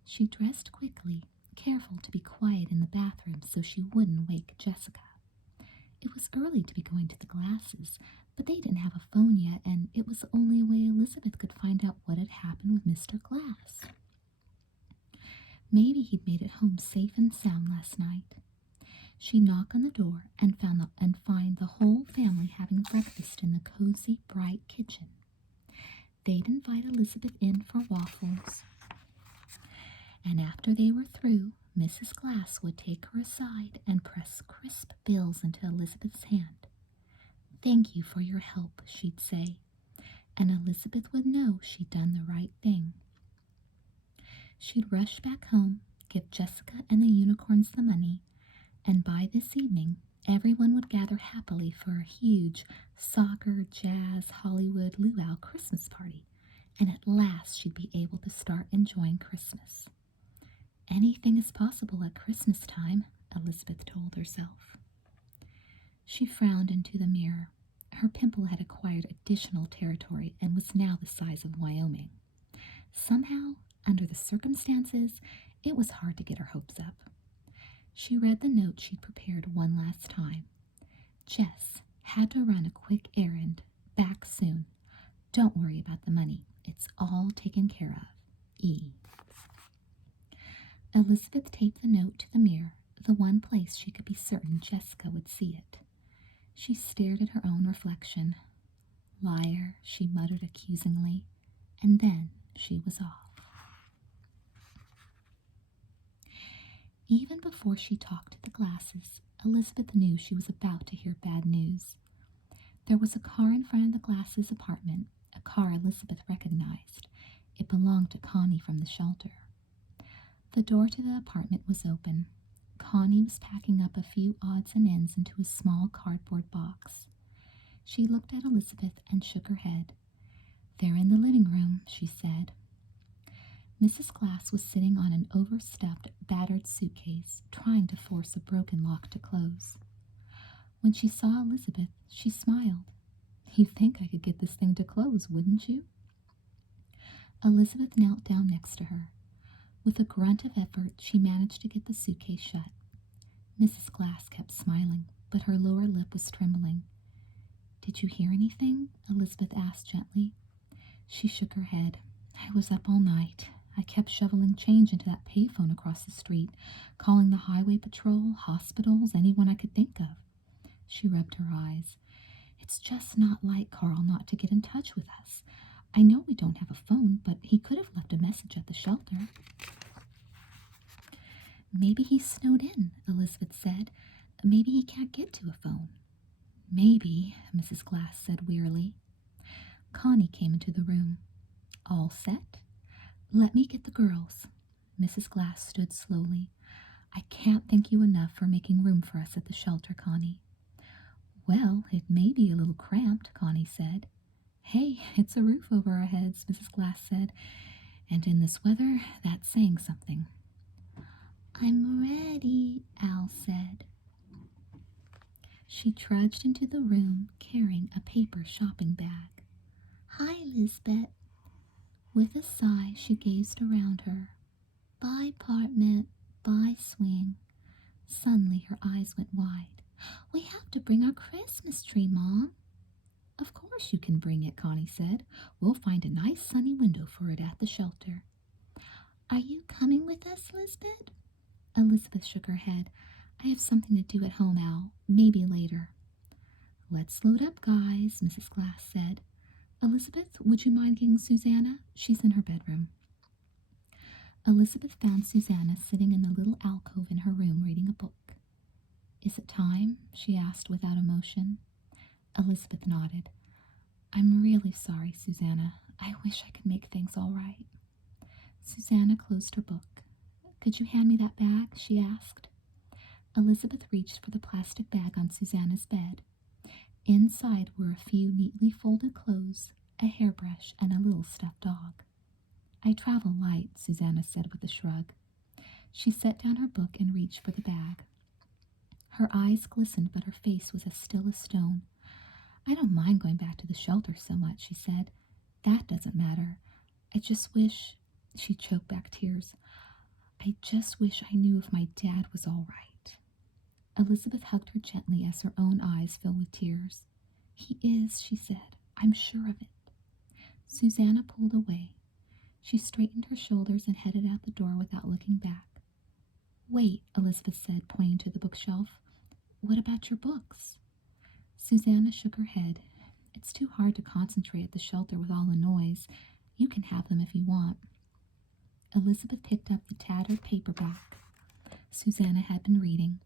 She dressed quickly, careful to be quiet in the bathroom so she wouldn't wake Jessica. It was early to be going to the Glasses, but they didn't have a phone yet, and it was the only way Elizabeth could find out what had happened with Mr. Glass. Maybe he'd made it home safe and sound last night. She'd knock on the door and find the whole family having breakfast in the cozy, bright kitchen. They'd invite Elizabeth in for waffles, and after they were through, Mrs. Glass would take her aside and press crisp bills into Elizabeth's hand. "Thank you for your help," she'd say, and Elizabeth would know she'd done the right thing. She'd rush back home, give Jessica and the unicorns the money, and by this evening, everyone would gather happily for a huge soccer, jazz, Hollywood, luau Christmas party, and at last she'd be able to start enjoying Christmas. Anything is possible at Christmas time, Elizabeth told herself. She frowned into the mirror. Her pimple had acquired additional territory and was now the size of Wyoming. Somehow, under the circumstances, it was hard to get her hopes up. She read the note she'd prepared one last time. "Jess, had to run a quick errand. Back soon. Don't worry about the money. It's all taken care of. E." Elizabeth taped the note to the mirror, the one place she could be certain Jessica would see it. She stared at her own reflection. "Liar," she muttered accusingly, and then she was off. Even before she talked to the Glasses, Elizabeth knew she was about to hear bad news. There was a car in front of the Glasses' apartment, a car Elizabeth recognized. It belonged to Connie from the shelter. The door to the apartment was open. Connie was packing up a few odds and ends into a small cardboard box. She looked at Elizabeth and shook her head. "They're in the living room," she said. Mrs. Glass was sitting on an overstuffed, battered suitcase, trying to force a broken lock to close. When she saw Elizabeth, she smiled. "You'd think I could get this thing to close, wouldn't you?" Elizabeth knelt down next to her. With a grunt of effort, she managed to get the suitcase shut. Mrs. Glass kept smiling, but her lower lip was trembling. "Did you hear anything?" Elizabeth asked gently. She shook her head. "I was up all night. I kept shoveling change into that payphone across the street, calling the highway patrol, hospitals, anyone I could think of." She rubbed her eyes. "It's just not like Carl not to get in touch with us. I know we don't have a phone, but he could have left a message at the shelter." "Maybe he's snowed in," Elizabeth said. "Maybe he can't get to a phone." "Maybe," Mrs. Glass said wearily. Connie came into the room. "All set? Let me get the girls." Mrs. Glass stood slowly. "I can't thank you enough for making room for us at the shelter, Connie." "Well, it may be a little cramped," Connie said. "Hey, it's a roof over our heads," Mrs. Glass said. "And in this weather, that's saying something." "I'm ready," Al said. She trudged into the room carrying a paper shopping bag. "Hi, Lisbeth." With a sigh, she gazed around her. "Bye, apartment. Bye, swing." Suddenly, her eyes went wide. "We have to bring our Christmas tree, Mom." "Of course you can bring it," Connie said. "We'll find a nice sunny window for it at the shelter." "Are you coming with us, Lisbeth?" Elizabeth shook her head. "I have something to do at home, Al. Maybe later." "Let's load up, guys," Mrs. Glass said. "Elizabeth, would you mind getting Susanna? She's in her bedroom." Elizabeth found Susanna sitting in the little alcove in her room reading a book. "Is it time?" she asked without emotion. Elizabeth nodded. "I'm really sorry, Susanna. I wish I could make things all right." Susanna closed her book. "Could you hand me that bag?" she asked. Elizabeth reached for the plastic bag on Susanna's bed. Inside were a few neatly folded clothes, a hairbrush, and a little stuffed dog. "I travel light," Susanna said with a shrug. She set down her book and reached for the bag. Her eyes glistened, but her face was as still as stone. "I don't mind going back to the shelter so much," she said. "That doesn't matter. I just wish—" She choked back tears. "I just wish I knew if my dad was all right." Elizabeth hugged her gently as her own eyes filled with tears. "He is," she said. "I'm sure of it." Susanna pulled away. She straightened her shoulders and headed out the door without looking back. "Wait," Elizabeth said, pointing to the bookshelf. "What about your books?" Susanna shook her head. "It's too hard to concentrate at the shelter with all the noise. You can have them if you want." Elizabeth picked up the tattered paperback Susanna had been reading.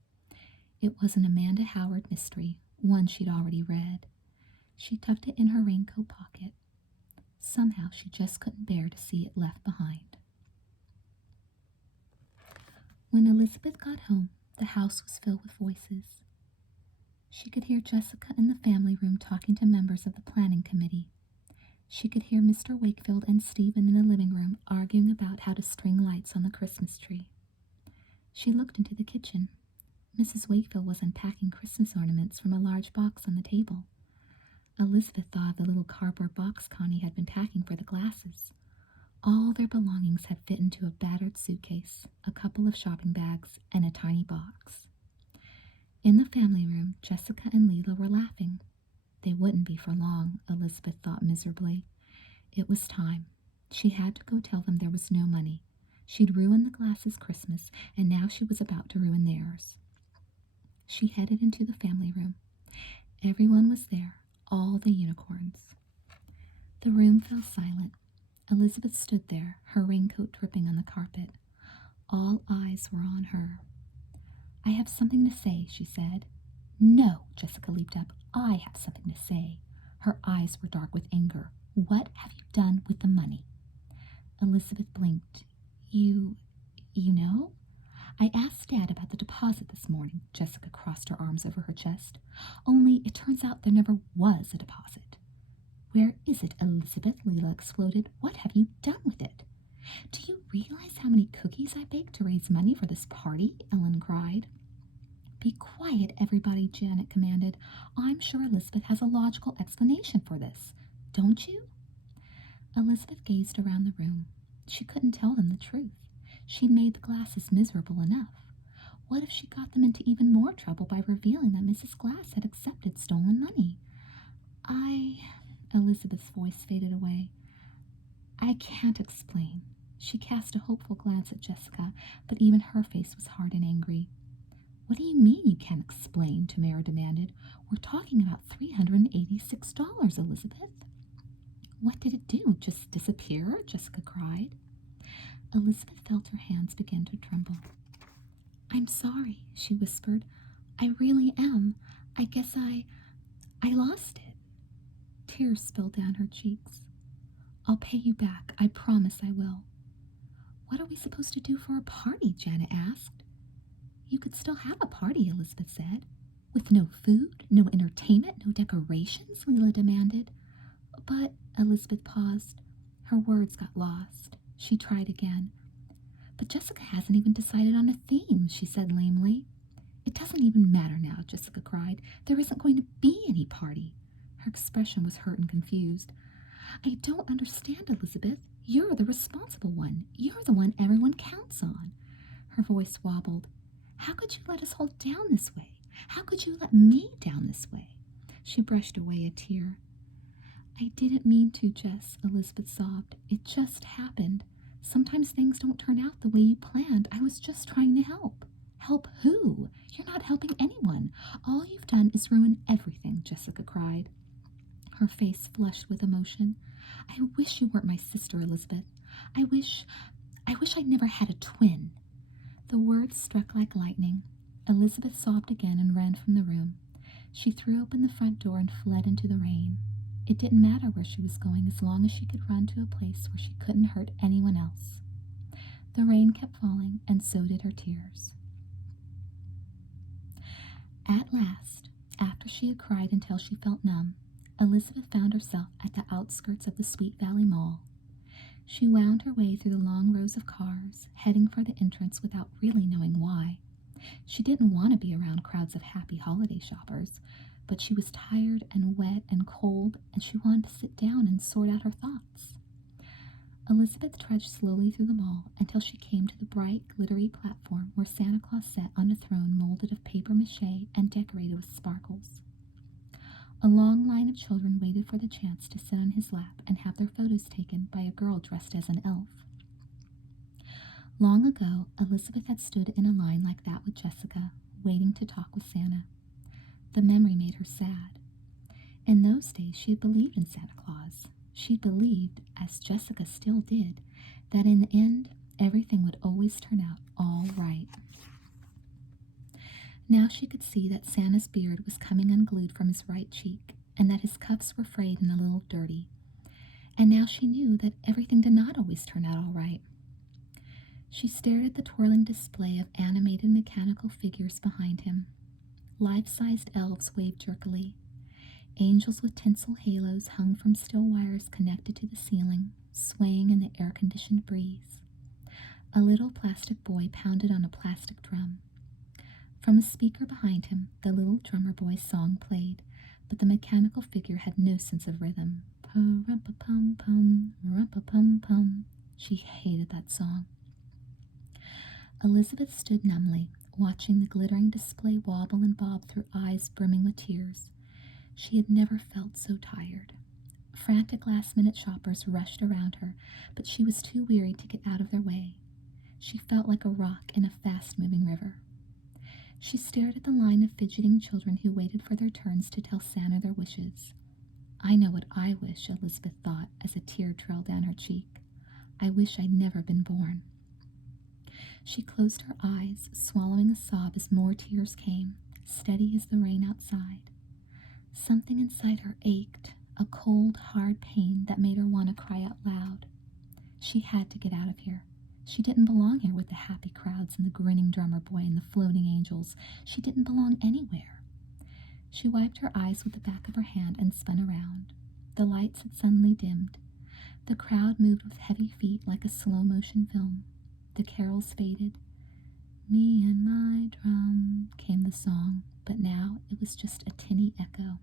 It was an Amanda Howard mystery, one she'd already read. She tucked it in her raincoat pocket. Somehow she just couldn't bear to see it left behind. When Elizabeth got home, the house was filled with voices. She could hear Jessica in the family room talking to members of the planning committee. She could hear Mr. Wakefield and Stephen in the living room arguing about how to string lights on the Christmas tree. She looked into the kitchen. Mrs. Wakefield was unpacking Christmas ornaments from a large box on the table. Elizabeth thought of the little cardboard box Connie had been packing for the glasses. All their belongings had fit into a battered suitcase, a couple of shopping bags, and a tiny box. In the family room, Jessica and Leela were laughing. They wouldn't be for long, Elizabeth thought miserably. It was time. She had to go tell them there was no money. She'd ruined the glasses' Christmas, and now she was about to ruin theirs. She headed into the family room. Everyone was there, all the unicorns. The room fell silent. Elizabeth stood there, her raincoat dripping on the carpet. All eyes were on her. "I have something to say," she said. "No," Jessica leaped up. "I have something to say." Her eyes were dark with anger. "What have you done with the money?" Elizabeth blinked. You know? "I asked Dad about the deposit this morning." Jessica crossed her arms over her chest. "Only it turns out there never was a deposit." "Where is it, Elizabeth?" Leela exploded. "What have you done with it?" "Do you realize how many cookies I baked to raise money for this party?" Ellen cried. "Be quiet, everybody," Janet commanded. "I'm sure Elizabeth has a logical explanation for this. Don't you?" Elizabeth gazed around the room. She couldn't tell them the truth. She'd made the glasses miserable enough. What if she got them into even more trouble by revealing that Mrs. Glass had accepted stolen money? Elizabeth's voice faded away. "I can't explain." She cast a hopeful glance at Jessica, but even her face was hard and angry. "What do you mean you can't explain?" Tamara demanded. "We're talking about $386, Elizabeth." "What did it do? Just disappear?" Jessica cried. Elizabeth felt her hands begin to tremble. "I'm sorry," she whispered. "I really am. I guess I lost it." Tears spilled down her cheeks. "I'll pay you back. I promise I will." "What are we supposed to do for a party?" Janet asked. "You could still have a party," Elizabeth said. "With no food, no entertainment, no decorations?" Leela demanded. "But," Elizabeth paused. Her words got lost. She tried again. "But Jessica hasn't even decided on a theme," she said lamely. "It doesn't even matter now," Jessica cried. "There isn't going to be any party." Her expression was hurt and confused. "I don't understand, Elizabeth. You're the responsible one. You're the one everyone counts on." Her voice wobbled. "How could you let us hold down this way? How could you let me down this way?" She brushed away a tear. "I didn't mean to, Jess," Elizabeth sobbed. "It just happened. Sometimes things don't turn out the way you planned. I was just trying to help." "Help who? You're not helping anyone. All you've done is ruin everything," Jessica cried. Her face flushed with emotion. "I wish you weren't my sister, Elizabeth. I wish I'd never had a twin." The words struck like lightning. Elizabeth sobbed again and ran from the room. She threw open the front door and fled into the rain. It didn't matter where she was going as long as she could run to a place where she couldn't hurt anyone else. The rain kept falling, and so did her tears. At last, after she had cried until she felt numb, Elizabeth found herself at the outskirts of the Sweet Valley Mall. She wound her way through the long rows of cars, heading for the entrance without really knowing why. She didn't want to be around crowds of happy holiday shoppers, but she was tired and wet and cold, and she wanted to sit down and sort out her thoughts. Elizabeth trudged slowly through the mall until she came to the bright, glittery platform where Santa Claus sat on a throne molded of paper mache and decorated with sparkles. A long line of children waited for the chance to sit on his lap and have their photos taken by a girl dressed as an elf. Long ago, Elizabeth had stood in a line like that with Jessica, waiting to talk with Santa. The memory made her sad. In those days, she had believed in Santa Claus. She believed, as Jessica still did, that in the end, everything would always turn out all right. Now she could see that Santa's beard was coming unglued from his right cheek, and that his cuffs were frayed and a little dirty. And now she knew that everything did not always turn out all right. She stared at the twirling display of animated mechanical figures behind him. Life-sized elves waved jerkily. Angels with tinsel halos hung from steel wires connected to the ceiling, swaying in the air-conditioned breeze. A little plastic boy pounded on a plastic drum. From a speaker behind him, the little drummer boy's song played, but the mechanical figure had no sense of rhythm. Pa-rum-pa-pum-pum, rum-pa-pum-pum. She hated that song. Elizabeth stood numbly, watching the glittering display wobble and bob through eyes brimming with tears. She had never felt so tired. Frantic last-minute shoppers rushed around her, but she was too weary to get out of their way. She felt like a rock in a fast-moving river. She stared at the line of fidgeting children who waited for their turns to tell Santa their wishes. I know what I wish, Elizabeth thought as a tear trailed down her cheek. I wish I'd never been born. She closed her eyes, swallowing a sob as more tears came, steady as the rain outside. Something inside her ached, a cold, hard pain that made her want to cry out loud. She had to get out of here. She didn't belong here with the happy crowds and the grinning drummer boy and the floating angels. She didn't belong anywhere. She wiped her eyes with the back of her hand and spun around. The lights had suddenly dimmed. The crowd moved with heavy feet like a slow-motion film. The carols faded. Me and my drum, came the song, but now it was just a tinny echo.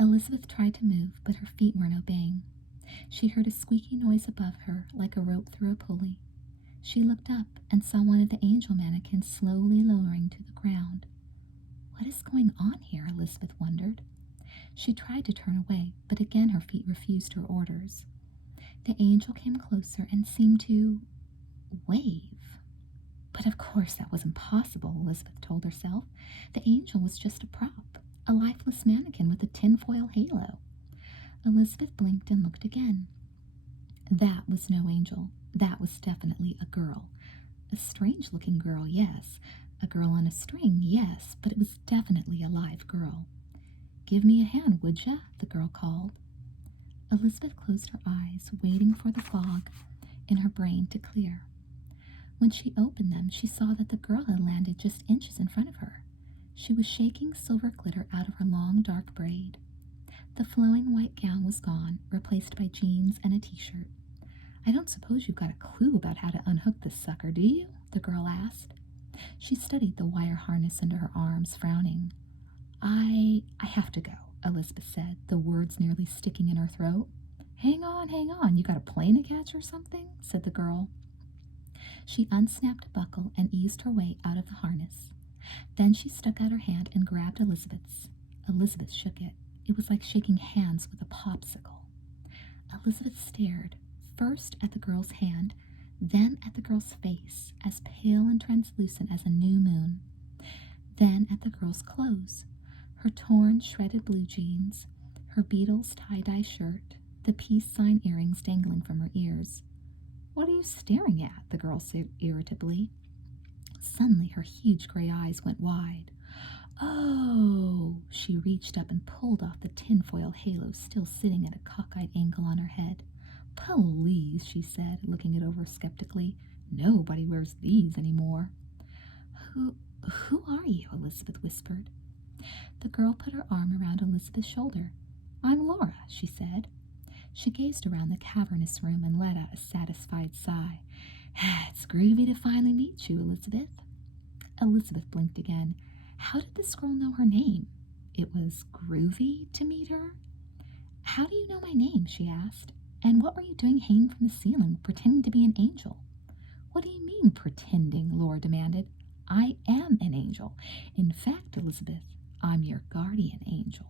Elizabeth tried to move, but her feet weren't obeying. She heard a squeaky noise above her, like a rope through a pulley. She looked up and saw one of the angel mannequins slowly lowering to the ground. What is going on here? Elizabeth wondered. She tried to turn away, but again her feet refused her orders. The angel came closer and seemed to wave. But of course that was impossible, Elizabeth told herself. The angel was just a prop, a lifeless mannequin with a tinfoil halo. Elizabeth blinked and looked again. That was no angel. That was definitely a girl. A strange-looking girl, yes. A girl on a string, yes, but it was definitely a live girl. Give me a hand, would ya? The girl called. Elizabeth closed her eyes, waiting for the fog in her brain to clear. When she opened them, she saw that the girl had landed just inches in front of her. She was shaking silver glitter out of her long, dark braid. The flowing white gown was gone, replaced by jeans and a t-shirt. I don't suppose you've got a clue about how to unhook this sucker, do you? The girl asked. She studied the wire harness under her arms, frowning. I have to go, Elizabeth said, the words nearly sticking in her throat. Hang on, you got a plane to catch or something? Said the girl. She unsnapped a buckle and eased her way out of the harness. Then she stuck out her hand and grabbed Elizabeth's. Elizabeth shook it. It was like shaking hands with a popsicle. Elizabeth stared, first at the girl's hand, then at the girl's face, as pale and translucent as a new moon. Then at the girl's clothes, her torn, shredded blue jeans, her Beatles tie-dye shirt, the peace sign earrings dangling from her ears. What are you staring at? The girl said irritably. Suddenly her huge gray eyes went wide. Oh! She reached up and pulled off the tinfoil halo still sitting at a cockeyed angle on her head. Please, she said, looking it over skeptically. Nobody wears these anymore. Who are you? Elizabeth whispered. The girl put her arm around Elizabeth's shoulder. I'm Laura, she said. She gazed around the cavernous room and let out a satisfied sigh. It's groovy to finally meet you, Elizabeth. Elizabeth blinked again. How did this girl know her name? It was groovy to meet her? How do you know my name? She asked. And what were you doing hanging from the ceiling, pretending to be an angel? What do you mean, pretending? Laura demanded. I am an angel. In fact, Elizabeth, I'm your guardian angel.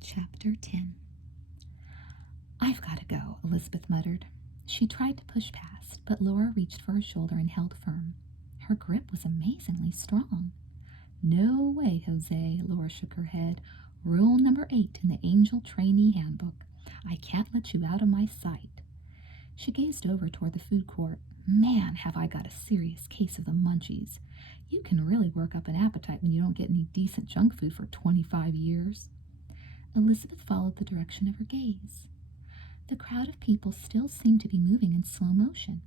Chapter 10. I've got to go, Elizabeth muttered. She tried to push past, but Laura reached for her shoulder and held firm. Her grip was amazingly strong. No way, Jose, Laura shook her head. Rule number 8 in the Angel Trainee Handbook. I can't let you out of my sight. She gazed over toward the food court. Man, have I got a serious case of the munchies. You can really work up an appetite when you don't get any decent junk food for 25 years. Elizabeth followed the direction of her gaze. The crowd of people still seemed to be moving in slow motion.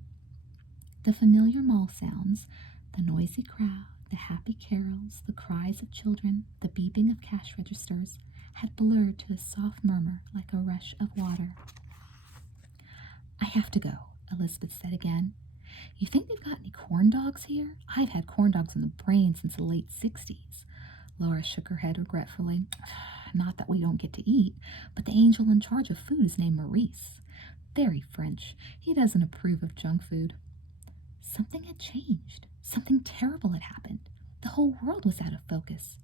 The familiar mall sounds, the noisy crowd, the happy carols, the cries of children, the beeping of cash registers, had blurred to a soft murmur like a rush of water. I have to go, Elizabeth said again. You think they've got any corn dogs here? I've had corn dogs in the brain since the late 60s. Laura shook her head regretfully. Not that we don't get to eat, but the angel in charge of food is named Maurice. Very French. He doesn't approve of junk food. Something had changed. Something terrible had happened. The whole world was out of focus.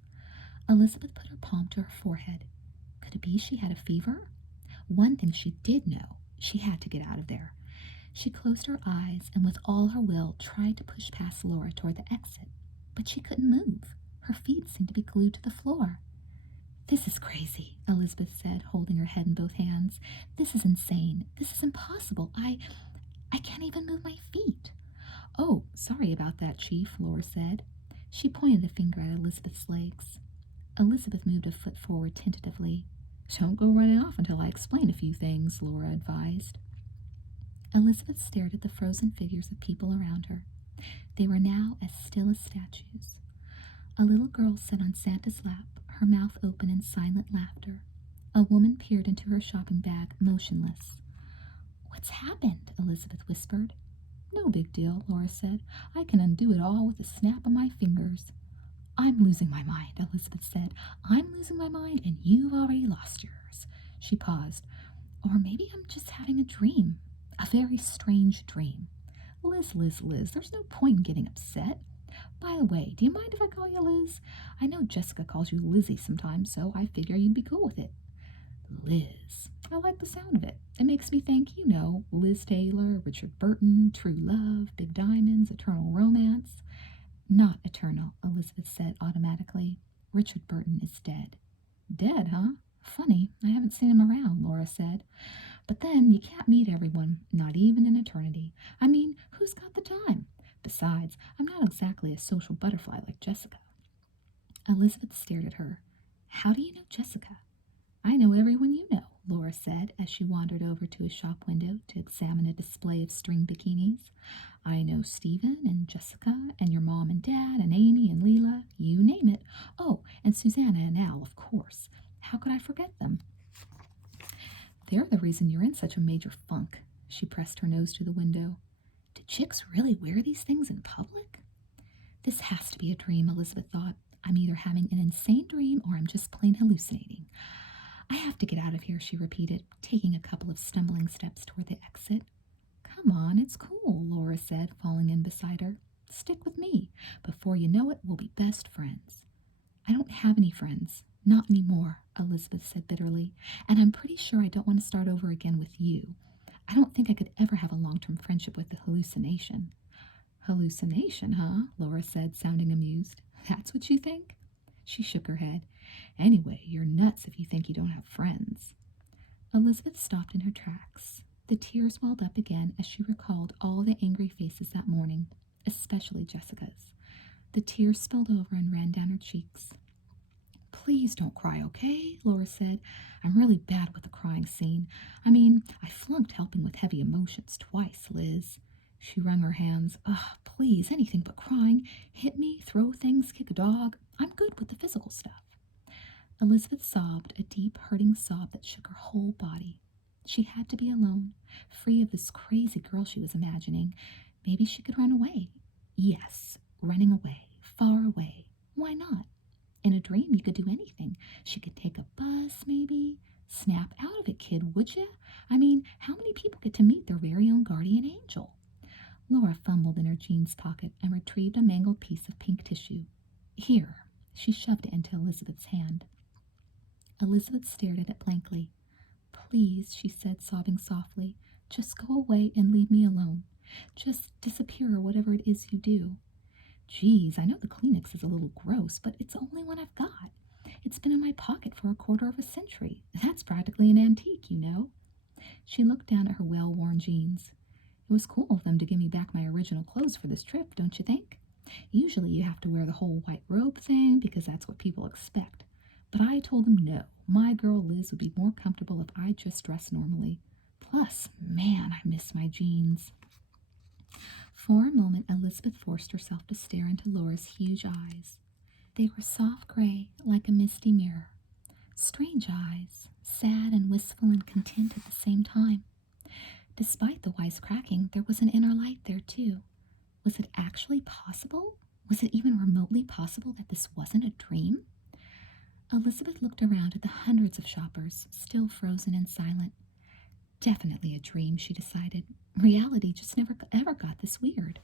Elizabeth put her palm to her forehead. Could it be she had a fever? One thing she did know. She had to get out of there. She closed her eyes and with all her will tried to push past Laura toward the exit. But she couldn't move. Her feet seemed to be glued to the floor. This is crazy, Elizabeth said, holding her head in both hands. This is insane. This is impossible. I can't even move my feet. Oh, sorry about that, Chief, Laura said. She pointed a finger at Elizabeth's legs. Elizabeth moved a foot forward tentatively. Don't go running off until I explain a few things, Laura advised. Elizabeth stared at the frozen figures of people around her. They were now as still as statues. A little girl sat on Santa's lap, her mouth open in silent laughter. A woman peered into her shopping bag, motionless. What's happened? Elizabeth whispered. No big deal, Laura said. I can undo it all with a snap of my fingers. I'm losing my mind, Elizabeth said. I'm losing my mind, and you've already lost yours. She paused. Or maybe I'm just having a dream. A very strange dream. Liz, there's no point in getting upset. By the way, do you mind if I call you Liz? I know Jessica calls you Lizzie sometimes, so I figure you'd be cool with it. Liz. I like the sound of it. It makes me think, Liz Taylor, Richard Burton, True Love, Big Diamonds, Eternal Romance. Not eternal, Elizabeth said automatically. Richard Burton is dead. Dead, huh? Funny, I haven't seen him around, Laura said. But then you can't meet everyone, not even in eternity. I mean, who's got the time? Besides, I'm not exactly a social butterfly like Jessica. Elizabeth stared at her. How do you know Jessica? I know everyone you know, Laura said as she wandered over to a shop window to examine a display of string bikinis. I know Stephen and Jessica and your mom and dad and Amy and Leela, you name it. Oh, and Susanna and Al, of course. How could I forget them? They're the reason you're in such a major funk. She pressed her nose to the window. Do chicks really wear these things in public? This has to be a dream, Elizabeth thought. I'm either having an insane dream or I'm just plain hallucinating. I have to get out of here, she repeated, taking a couple of stumbling steps toward the exit. Come on, it's cool, Laura said, falling in beside her. Stick with me. Before you know it, we'll be best friends. I don't have any friends. Not anymore, Elizabeth said bitterly, and I'm pretty sure I don't want to start over again with you. I don't think I could ever have a long-term friendship with a hallucination. Hallucination, huh? Laura said, sounding amused. That's what you think? She shook her head. Anyway, you're nuts if you think you don't have friends. Elizabeth stopped in her tracks. The tears welled up again as she recalled all the angry faces that morning, especially Jessica's. The tears spilled over and ran down her cheeks. Please don't cry, okay? Laura said. I'm really bad with the crying scene. I flunked helping with heavy emotions twice, Liz. She wrung her hands. Please, anything but crying. Hit me, throw things, kick a dog. I'm good with the physical stuff. Elizabeth sobbed, a deep, hurting sob that shook her whole body. She had to be alone, free of this crazy girl she was imagining. Maybe she could run away. Yes, running away, far away. Why not? In a dream, you could do anything. She could take a bus, maybe. Snap out of it, kid, would you? I mean, how many people get to meet their very own guardian angel? Laura fumbled in her jeans pocket and retrieved a mangled piece of pink tissue. Here. She shoved it into Elizabeth's hand. Elizabeth stared at it blankly. Please, she said, sobbing softly, just go away and leave me alone. Just disappear or whatever it is you do. Geez, I know the Kleenex is a little gross, but it's the only one I've got. It's been in my pocket for a quarter of a century. That's practically an antique, you know. She looked down at her well-worn jeans. It was cool of them to give me back my original clothes for this trip, don't you think? Usually you have to wear the whole white robe thing because that's what people expect. But I told them no, my girl Liz would be more comfortable if I just dressed normally. Plus, man, I miss my jeans. For a moment, Elizabeth forced herself to stare into Laura's huge eyes. They were soft gray, like a misty mirror. Strange eyes, sad and wistful and content at the same time. Despite the wisecracking, there was an inner light there, too. Was it actually possible? Was it even remotely possible that this wasn't a dream? Elizabeth looked around at the hundreds of shoppers, still frozen and silent. Definitely a dream, she decided. Reality just never ever got this weird.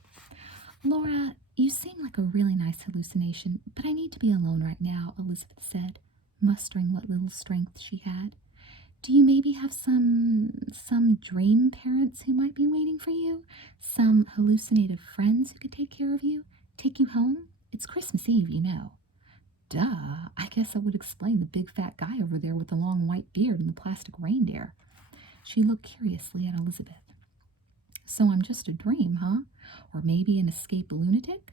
Laura, you seem like a really nice hallucination, but I need to be alone right now, Elizabeth said, mustering what little strength she had. Do you maybe have some dream parents who might be waiting for you? Some hallucinative friends who could take care of you? Take you home? It's Christmas Eve, you know. Duh, I guess that would explain the big fat guy over there with the long white beard and the plastic reindeer. She looked curiously at Elizabeth. So I'm just a dream, huh? Or maybe an escaped lunatic?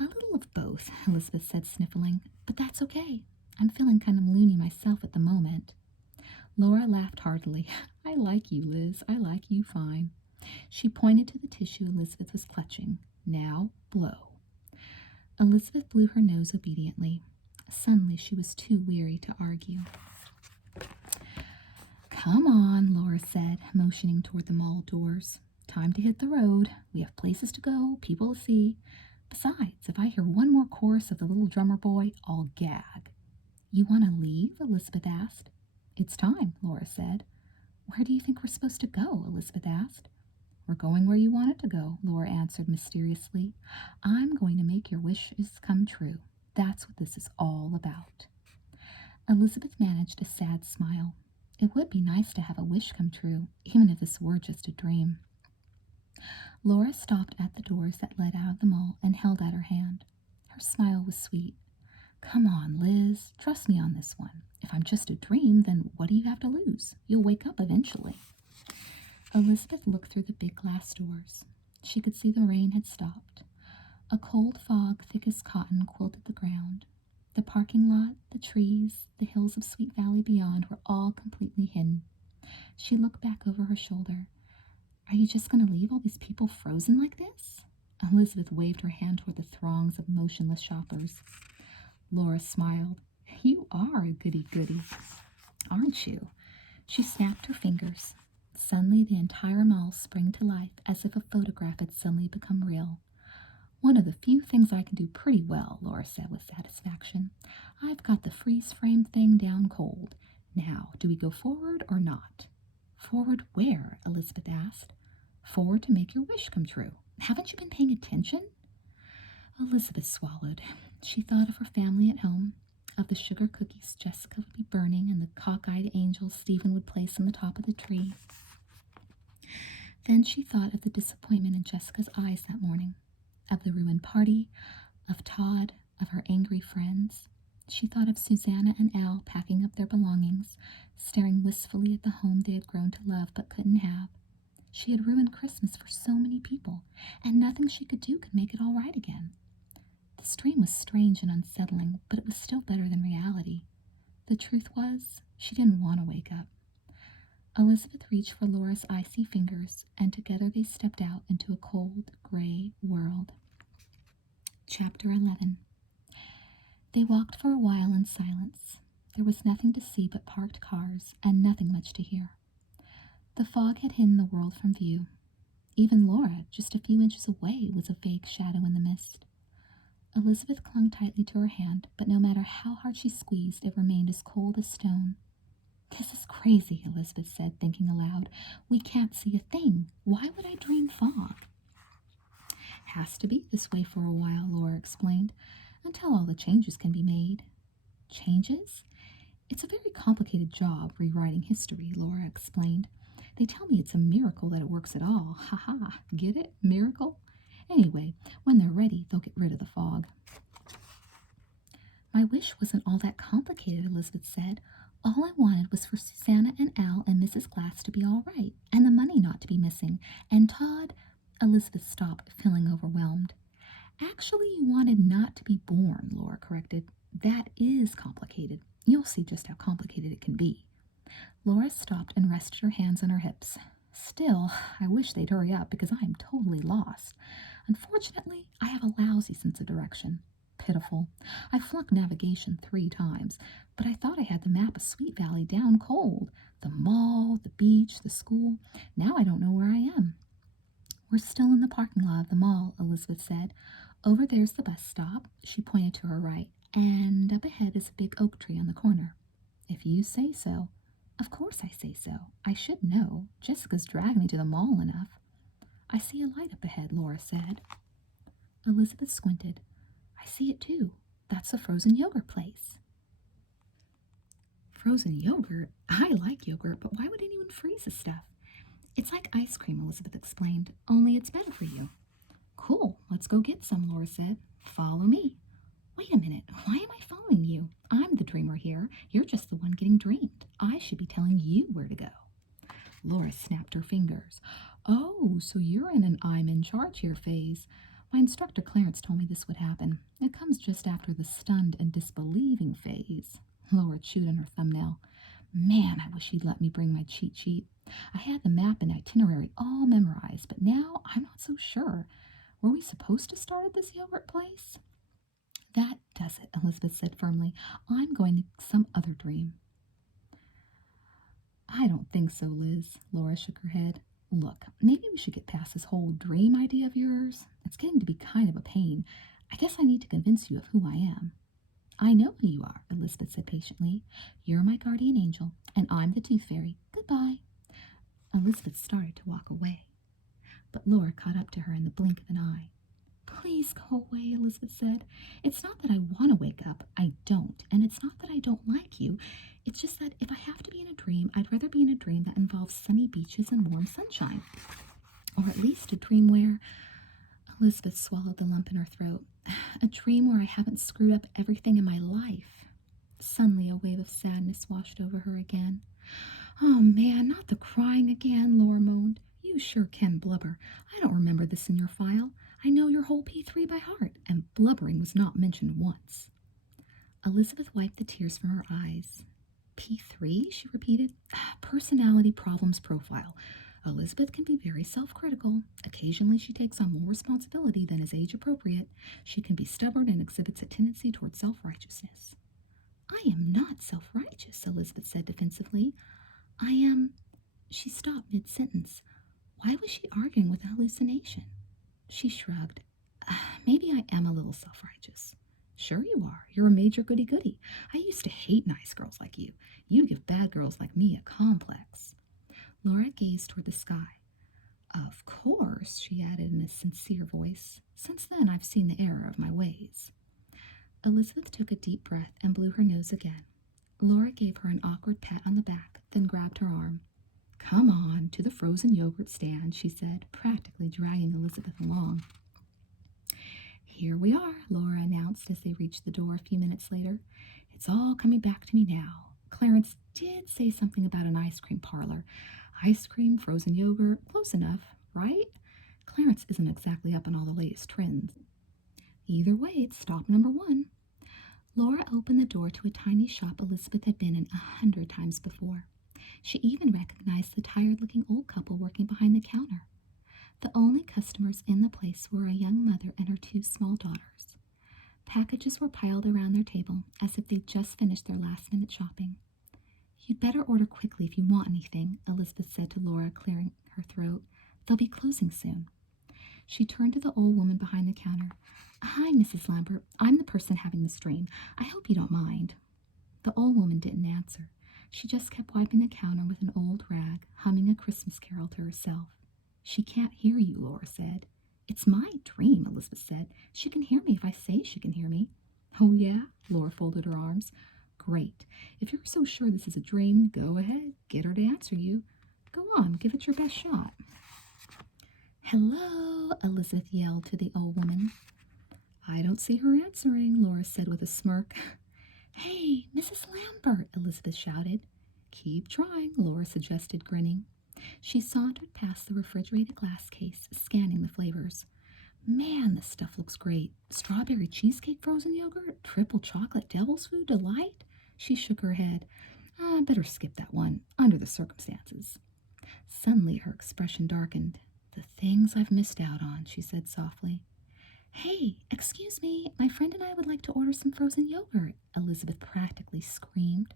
A little of both, Elizabeth said, sniffling. But that's okay. I'm feeling kind of loony myself at the moment. Laura laughed heartily. I like you, Liz. I like you fine. She pointed to the tissue Elizabeth was clutching. Now, blow. Elizabeth blew her nose obediently. Suddenly she was too weary to argue. Come on, Laura said, motioning toward the mall doors. Time to hit the road. We have places to go, people to see. Besides, if I hear one more chorus of the little drummer boy, I'll gag. You want to leave? Elizabeth asked. It's time, Laura said. Where do you think we're supposed to go? Elizabeth asked. We're going where you want it to go, Laura answered mysteriously. I'm going to make your wishes come true. That's what this is all about. Elizabeth managed a sad smile. It would be nice to have a wish come true, even if this were just a dream. Laura stopped at the doors that led out of the mall and held out her hand. Her smile was sweet. Come on, Liz. Trust me on this one. If I'm just a dream, then what do you have to lose? You'll wake up eventually. Elizabeth looked through the big glass doors. She could see the rain had stopped. A cold fog, thick as cotton, quilted the ground. The parking lot, the trees, the hills of Sweet Valley beyond were all completely hidden. She looked back over her shoulder. Are you just going to leave all these people frozen like this? Elizabeth waved her hand toward the throngs of motionless shoppers. Laura smiled. You are a goody-goody, aren't you? She snapped her fingers. Suddenly the entire mall sprang to life as if a photograph had suddenly become real. One of the few things I can do pretty well, Laura said with satisfaction. I've got the freeze frame thing down cold. Now, do we go forward or not? Forward where? Elizabeth asked. Forward to make your wish come true. Haven't you been paying attention? Elizabeth swallowed. She thought of her family at home, of the sugar cookies Jessica would be burning and the cockeyed angels Stephen would place on the top of the tree. Then she thought of the disappointment in Jessica's eyes that morning, of the ruined party, of Todd, of her angry friends. She thought of Susanna and Al packing up their belongings, staring wistfully at the home they had grown to love but couldn't have. She had ruined Christmas for so many people, and nothing she could do could make it all right again. This dream was strange and unsettling, but it was still better than reality. The truth was, she didn't want to wake up. Elizabeth reached for Laura's icy fingers, and together they stepped out into a cold, gray world. Chapter 11. They walked for a while in silence. There was nothing to see but parked cars, and nothing much to hear. The fog had hidden the world from view. Even Laura, just a few inches away, was a vague shadow in the mist. Elizabeth clung tightly to her hand, but no matter how hard she squeezed, it remained as cold as stone. This is crazy, Elizabeth said, thinking aloud. We can't see a thing. Why would I dream fog? Has to be this way for a while, Laura explained, until all the changes can be made. Changes? It's a very complicated job, rewriting history, Laura explained. They tell me it's a miracle that it works at all. Ha ha, get it? Miracle? Anyway, when they're ready, they'll get rid of the fog. My wish wasn't all that complicated, Elizabeth said. All I wanted was for Susanna and Al and Mrs. Glass to be all right, and the money not to be missing, and Todd. Elizabeth stopped, feeling overwhelmed. Actually, you wanted not to be born, Laura corrected. That is complicated. You'll see just how complicated it can be. Laura stopped and rested her hands on her hips. Still, I wish they'd hurry up because I am totally lost. Unfortunately, I have a lousy sense of direction. Pitiful. I flunked navigation 3 times, but I thought I had the map of Sweet Valley down cold. The mall, the beach, the school. Now I don't know where I am. We're still in the parking lot of the mall, Elizabeth said. Over there's the bus stop. She pointed to her right. And up ahead is a big oak tree on the corner. If you say so. Of course I say so. I should know. Jessica's dragged me to the mall enough. I see a light up ahead, Laura said. Elizabeth squinted. I see it too. That's the frozen yogurt place. Frozen yogurt? I like yogurt, but why would anyone freeze the stuff? It's like ice cream, Elizabeth explained, only it's better for you. Cool, let's go get some, Laura said. Follow me. Wait a minute, why am I following you? I'm the dreamer here. You're just the one getting dreamed. I should be telling you where to go. Laura snapped her fingers. Oh, so you're in an I'm in charge here phase. My instructor Clarence told me this would happen. It comes just after the stunned and disbelieving phase. Laura chewed on her thumbnail. Man, I wish he'd let me bring my cheat sheet. I had the map and itinerary all memorized, but now I'm not so sure. Were we supposed to start at this yogurt place? That does it, Elizabeth said firmly. I'm going to some other dream. I don't think so, Liz. Laura shook her head. Look, maybe we should get past this whole dream idea of yours. It's getting to be kind of a pain. I guess I need to convince you of who I am. I know who you are, Elizabeth said patiently. You're my guardian angel, and I'm the tooth fairy. Goodbye. Elizabeth started to walk away, but Laura caught up to her in the blink of an eye. Please go away, Elizabeth said. It's not that I want to wake up. I don't. And it's not that I don't like you. It's just that if I have to be in a dream, I'd rather be in a dream that involves sunny beaches and warm sunshine. Or at least a dream where... Elizabeth swallowed the lump in her throat. A dream where I haven't screwed up everything in my life. Suddenly a wave of sadness washed over her again. Oh, man, not the crying again, Laura moaned. You sure can blubber. I don't remember this in your file. I know your whole P3 by heart, and blubbering was not mentioned once. Elizabeth wiped the tears from her eyes. P3, she repeated. Personality problems profile. Elizabeth can be very self-critical. Occasionally she takes on more responsibility than is age-appropriate. She can be stubborn and exhibits a tendency toward self-righteousness. I am not self-righteous, Elizabeth said defensively. I am... She stopped mid-sentence. Why was she arguing with a hallucination? She shrugged. Maybe I am a little self-righteous. Sure you are. You're a major goody-goody. I used to hate nice girls like you. You give bad girls like me a complex. Laura gazed toward the sky. Of course, she added in a sincere voice. Since then, I've seen the error of my ways. Elizabeth took a deep breath and blew her nose again. Laura gave her an awkward pat on the back, then grabbed her arm. Come on, to the frozen yogurt stand, she said, practically dragging Elizabeth along. Here we are, Laura announced as they reached the door a few minutes later. It's all coming back to me now. Clarence did say something about an ice cream parlor. Ice cream, frozen yogurt, close enough, right? Clarence isn't exactly up on all the latest trends. Either way, it's stop number 1. Laura opened the door to a tiny shop Elizabeth had been in 100 times before. She even recognized the tired-looking old couple working behind the counter. The only customers in the place were a young mother and her 2 small daughters. Packages were piled around their table as if they'd just finished their last-minute shopping. You'd better order quickly if you want anything, Elizabeth said to Laura, clearing her throat. They'll be closing soon. She turned to the old woman behind the counter. Hi, Mrs. Lambert. I'm the person having this dream. I hope you don't mind. The old woman didn't answer. She just kept wiping the counter with an old rag, humming a Christmas carol to herself. She can't hear you, Laura said. It's my dream, Elizabeth said. She can hear me if I say she can hear me. Oh, yeah? Laura folded her arms. Great. If you're so sure this is a dream, go ahead. Get her to answer you. Go on, give it your best shot. Hello, Elizabeth yelled to the old woman. I don't see her answering, Laura said with a smirk. Hey, Mrs. Lambert, Elizabeth shouted. Keep trying, Laura suggested, grinning. She sauntered past the refrigerated glass case, scanning the flavors. Man, this stuff looks great. Strawberry cheesecake frozen yogurt, triple chocolate devil's food delight. She shook her head. I better skip that one, under the circumstances. Suddenly her expression darkened. The things I've missed out on, she said softly. Hey, excuse me, my friend and I would like to order some frozen yogurt, Elizabeth practically screamed.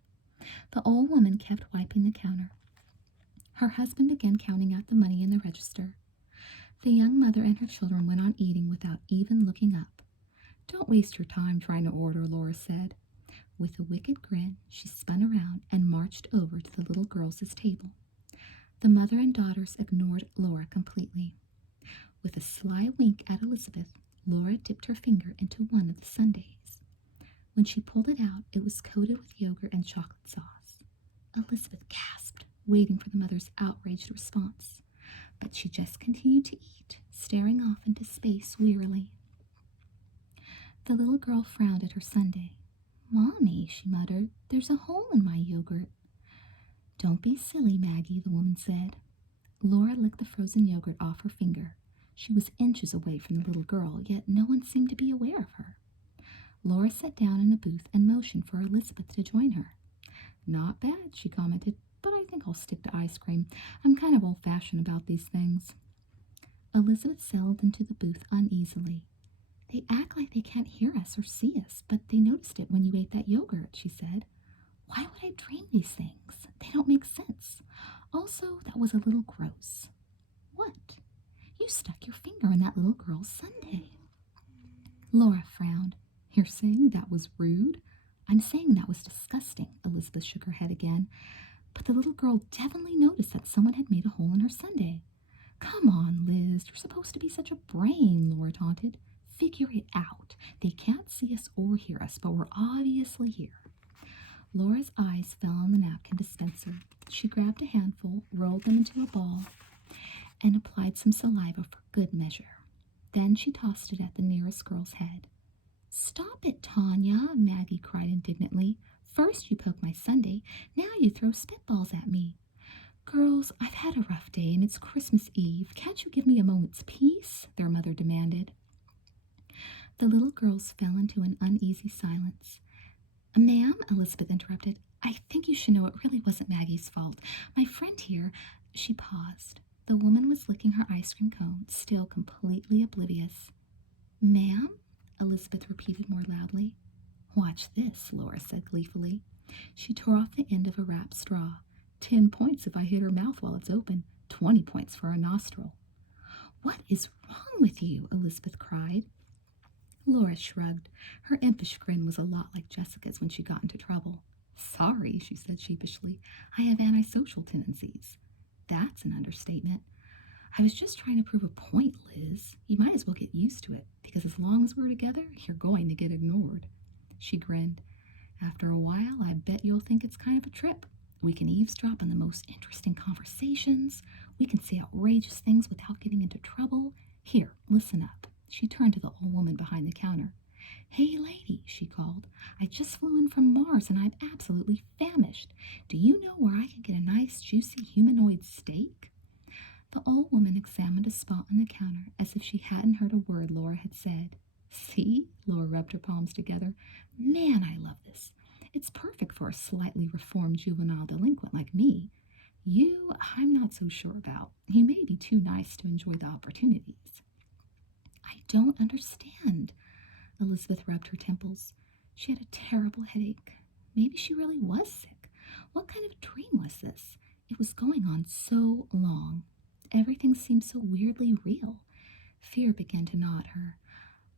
The old woman kept wiping the counter. Her husband began counting out the money in the register. The young mother and her children went on eating without even looking up. Don't waste your time trying to order, Laura said. With a wicked grin, she spun around and marched over to the little girls' table. The mother and daughters ignored Laura completely. With a sly wink at Elizabeth, Laura dipped her finger into one of the sundaes. When she pulled it out, it was coated with yogurt and chocolate sauce. Elizabeth gasped, waiting for the mother's outraged response. But she just continued to eat, staring off into space wearily. The little girl frowned at her sundae. Mommy, she muttered, there's a hole in my yogurt. Don't be silly, Maggie, the woman said. Laura licked the frozen yogurt off her finger. She was inches away from the little girl, yet no one seemed to be aware of her. Laura sat down in a booth and motioned for Elizabeth to join her. Not bad, she commented, but I think I'll stick to ice cream. I'm kind of old-fashioned about these things. Elizabeth settled into the booth uneasily. They act like they can't hear us or see us, but they noticed it when you ate that yogurt, she said. Why would I dream these things? They don't make sense. Also, that was a little gross. What? You stuck your finger in that little girl's sundae. Laura frowned. You're saying that was rude? I'm saying that was disgusting, Elizabeth shook her head again. But the little girl definitely noticed that someone had made a hole in her sundae. Come on, Liz, you're supposed to be such a brain, Laura taunted. Figure it out. They can't see us or hear us, but we're obviously here. Laura's eyes fell on the napkin dispenser. She grabbed a handful, rolled them into a ball, and applied some saliva for good measure. Then she tossed it at the nearest girl's head. Stop it, Tanya, Maggie cried indignantly. First you poke my sundae, now you throw spitballs at me. Girls, I've had a rough day and it's Christmas Eve. Can't you give me a moment's peace? Their mother demanded. The little girls fell into an uneasy silence. Ma'am, Elizabeth interrupted, I think you should know it really wasn't Maggie's fault. My friend here, she paused. The woman was licking her ice cream cone, still completely oblivious. Ma'am? Elizabeth repeated more loudly. Watch this, Laura said gleefully. She tore off the end of a wrapped straw. 10 points if I hit her mouth while it's open. 20 points for a nostril. What is wrong with you? Elizabeth cried. Laura shrugged. Her impish grin was a lot like Jessica's when she got into trouble. Sorry, she said sheepishly. I have antisocial tendencies. That's an understatement. I was just trying to prove a point, Liz. You might as well get used to it, because as long as we're together, you're going to get ignored. She grinned. After a while, I bet you'll think it's kind of a trip. We can eavesdrop on the most interesting conversations. We can say outrageous things without getting into trouble. Here, listen up. She turned to the old woman behind the counter. Hey, lady, she called. I just flew in from Mars and I'm absolutely famished. Do you know where I can get a nice, juicy humanoid steak? The old woman examined a spot on the counter as if she hadn't heard a word Laura had said. See? Laura rubbed her palms together. Man, I love this. It's perfect for a slightly reformed juvenile delinquent like me. You, I'm not so sure about. You may be too nice to enjoy the opportunities. I don't understand. Elizabeth rubbed her temples. She had a terrible headache. Maybe she really was sick. What kind of dream was this? It was going on so long. Everything seemed so weirdly real. Fear began to gnaw at her.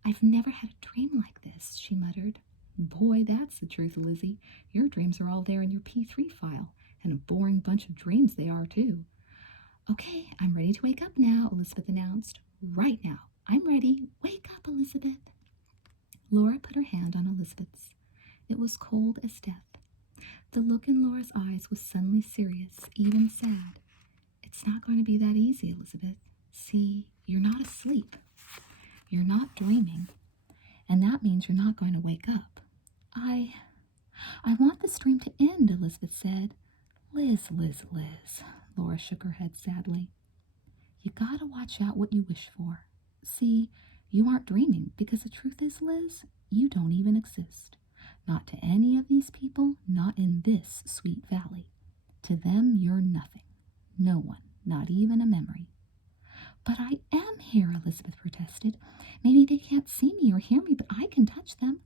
I've never had a dream like this, she muttered. Boy, that's the truth, Lizzie. Your dreams are all there in your P3 file, and a boring bunch of dreams they are, too. Okay, I'm ready to wake up now, Elizabeth announced. Right now. I'm ready. Wake up, Elizabeth. Laura put her hand on Elizabeth's. It was cold as death. The look in Laura's eyes was suddenly serious, even sad. It's not going to be that easy, Elizabeth. See, you're not asleep. You're not dreaming. And that means you're not going to wake up. I want this dream to end, Elizabeth said. Liz, Laura shook her head sadly. You gotta watch out what you wish for. See, you aren't dreaming because the truth is, Liz, you don't even exist. Not to any of these people, not in this sweet valley. To them, you're nothing. No one, not even a memory. But I am here, Elizabeth protested. Maybe they can't see me or hear me, but I can touch them.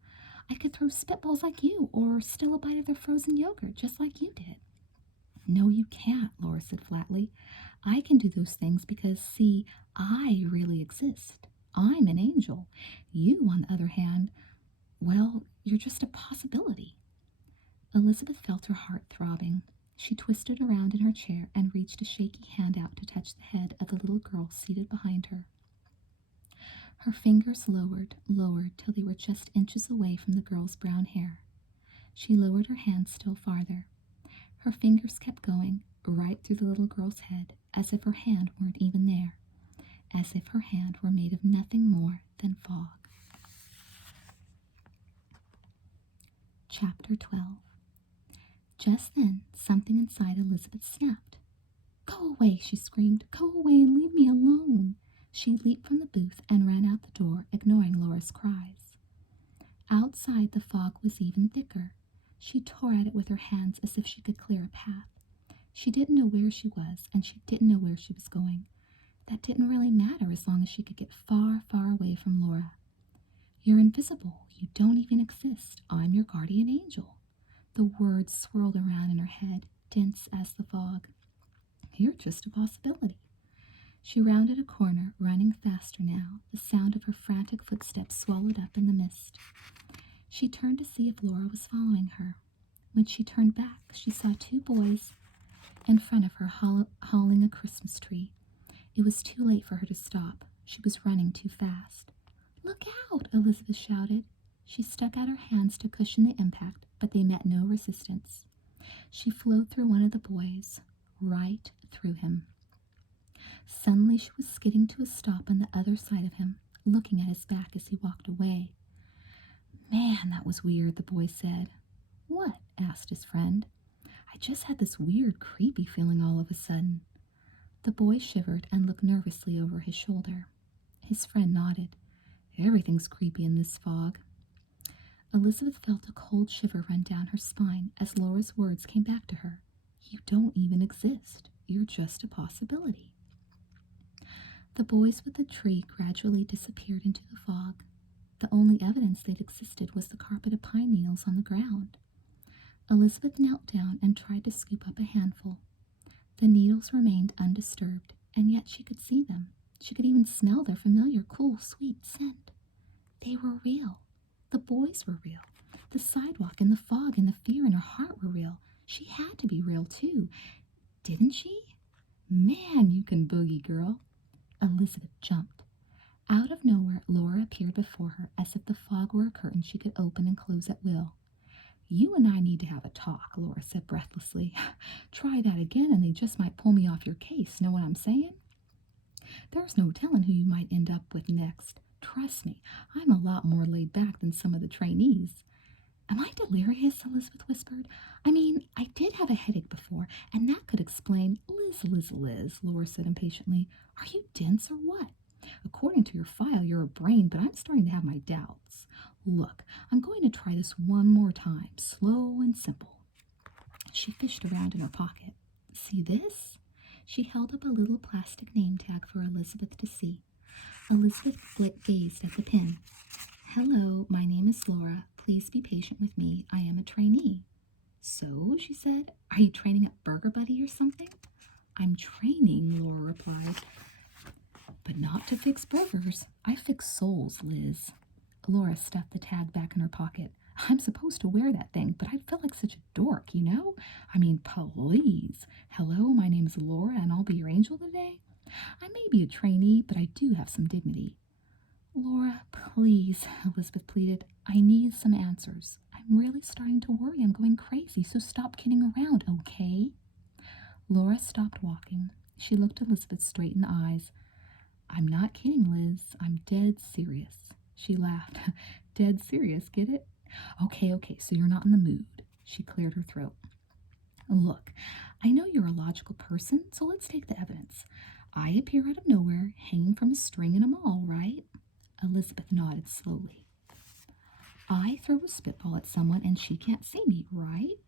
I could throw spitballs like you or steal a bite of their frozen yogurt just like you did. No, you can't, Laura said flatly. I can do those things because, see, I really exist. I'm an angel. You, on the other hand, well, you're just a possibility. Elizabeth felt her heart throbbing. She twisted around in her chair and reached a shaky hand out to touch the head of the little girl seated behind her. Her fingers lowered till they were just inches away from the girl's brown hair. She lowered her hand still farther. Her fingers kept going right through the little girl's head, as if her hand weren't even there, as if her hand were made of nothing more than fog. Chapter 12. Just then, something inside Elizabeth snapped. Go away, she screamed. Go away and leave me alone. She leaped from the booth and ran out the door, ignoring Laura's cries. Outside, the fog was even thicker. She tore at it with her hands as if she could clear a path. She didn't know where she was, and she didn't know where she was going. That didn't really matter as long as she could get far, far away from Laura. You're invisible. You don't even exist. I'm your guardian angel. The words swirled around in her head, dense as the fog. You're just a possibility. She rounded a corner, running faster now, the sound of her frantic footsteps swallowed up in the mist. She turned to see if Laura was following her. When she turned back, she saw two boys in front of her hauling a Christmas tree. It was too late for her to stop. She was running too fast. Look out, Elizabeth shouted. She stuck out her hands to cushion the impact, but they met no resistance. She flowed through one of the boys, right through him. Suddenly she was skidding to a stop on the other side of him, looking at his back as he walked away. Man, that was weird, the boy said. What? Asked his friend. I just had this weird, creepy feeling all of a sudden. The boy shivered and looked nervously over his shoulder. His friend nodded. Everything's creepy in this fog. Elizabeth felt a cold shiver run down her spine as Laura's words came back to her. You don't even exist. You're just a possibility. The boys with the tree gradually disappeared into the fog. The only evidence they'd existed was the carpet of pine needles on the ground. Elizabeth knelt down and tried to scoop up a handful. The needles remained undisturbed, and yet she could see them. She could even smell their familiar, cool, sweet scent. They were real. The boys were real. The sidewalk and the fog and the fear in her heart were real. She had to be real, too. Didn't she? Man, you can boogie, girl. Elizabeth jumped. Out of nowhere, Laura appeared before her as if the fog were a curtain she could open and close at will. You and I need to have a talk, Laura said breathlessly. Try that again and they just might pull me off your case, know what I'm saying? There's no telling who you might end up with next. Trust me, I'm a lot more laid back than some of the trainees. Am I delirious? Elizabeth whispered. I mean, I did have a headache before, and that could explain. Liz, Laura said impatiently. Are you dense or what? According to your file, you're a brain, but I'm starting to have my doubts. Look, I'm going to try this one more time, slow and simple. She fished around in her pocket. See this? She held up a little plastic name tag for Elizabeth to see. Elizabeth gazed at the pin. Hello, my name is Laura. Please be patient with me. I am a trainee. So, she said, are you training at Burger Buddy or something? I'm training, Laura replied. But not to fix burgers. I fix souls, Liz. Laura stuffed the tag back in her pocket. I'm supposed to wear that thing, but I feel like such a dork, you know? I mean, please. Hello, my name is Laura, and I'll be your angel today. I may be a trainee, but I do have some dignity. Laura, please, Elizabeth pleaded. I need some answers. I'm really starting to worry I'm going crazy, so stop kidding around, okay? Laura stopped walking. She looked Elizabeth straight in the eyes. I'm not kidding, Liz. I'm dead serious. She laughed. Dead serious, get it? Okay, so you're not in the mood. She cleared her throat. Look, I know you're a logical person, so let's take the evidence. I appear out of nowhere, hanging from a string in a mall, right? Elizabeth nodded slowly. I throw a spitball at someone and she can't see me, right?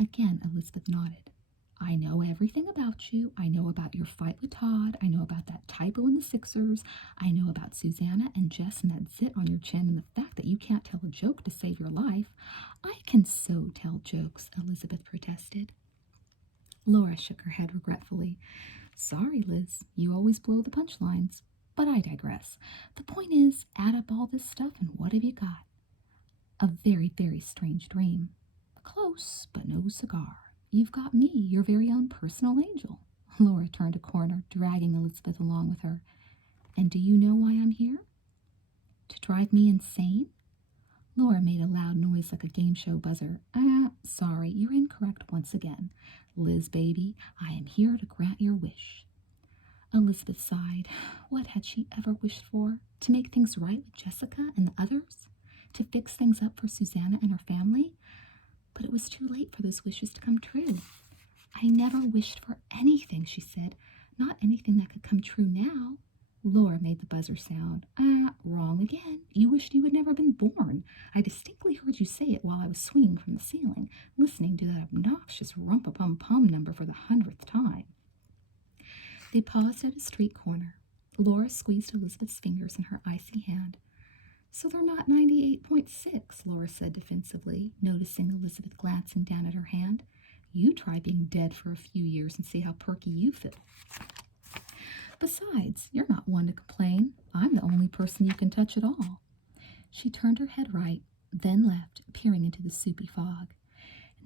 Again, Elizabeth nodded. I know everything about you. I know about your fight with Todd. I know about that typo in the Sixers. I know about Susanna and Jess and that zit on your chin and the fact that you can't tell a joke to save your life. I can so tell jokes, Elizabeth protested. Laura shook her head regretfully. Sorry, Liz, you always blow the punchlines. But I digress. The point is, add up all this stuff and what have you got? A very, very strange dream. Close, but no cigar. You've got me, your very own personal angel. Laura turned a corner, dragging Elizabeth along with her. And do you know why I'm here? To drive me insane? Laura made a loud noise like a game show buzzer. Sorry, you're incorrect once again. Liz, baby, I am here to grant your wish. Elizabeth sighed. What had she ever wished for? To make things right with Jessica and the others? To fix things up for Susanna and her family? But it was too late for those wishes to come true. I never wished for anything, she said. Not anything that could come true now. Laura made the buzzer sound. Wrong again. You wished you had never been born. I distinctly heard you say it while I was swinging from the ceiling, listening to that obnoxious rumpa-pum-pum number for the 100th time. They paused at a street corner. Laura squeezed Elizabeth's fingers in her icy hand. So they're not 98.6, Laura said defensively, noticing Elizabeth glancing down at her hand. You try being dead for a few years and see how perky you feel. Besides, you're not one to complain. I'm the only person you can touch at all. She turned her head right, then left, peering into the soupy fog.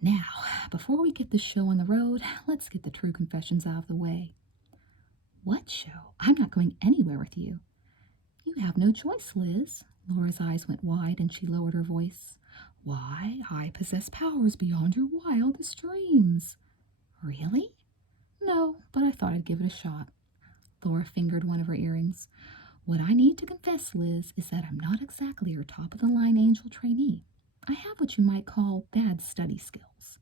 Now, before we get this show on the road, let's get the true confessions out of the way. What show? I'm not going anywhere with you. You have no choice, Liz. Laura's eyes went wide and she lowered her voice. Why, I possess powers beyond your wildest dreams. Really? No, but I thought I'd give it a shot. Laura fingered one of her earrings. What I need to confess, Liz, is that I'm not exactly your top-of-the-line angel trainee. I have what you might call bad study skills.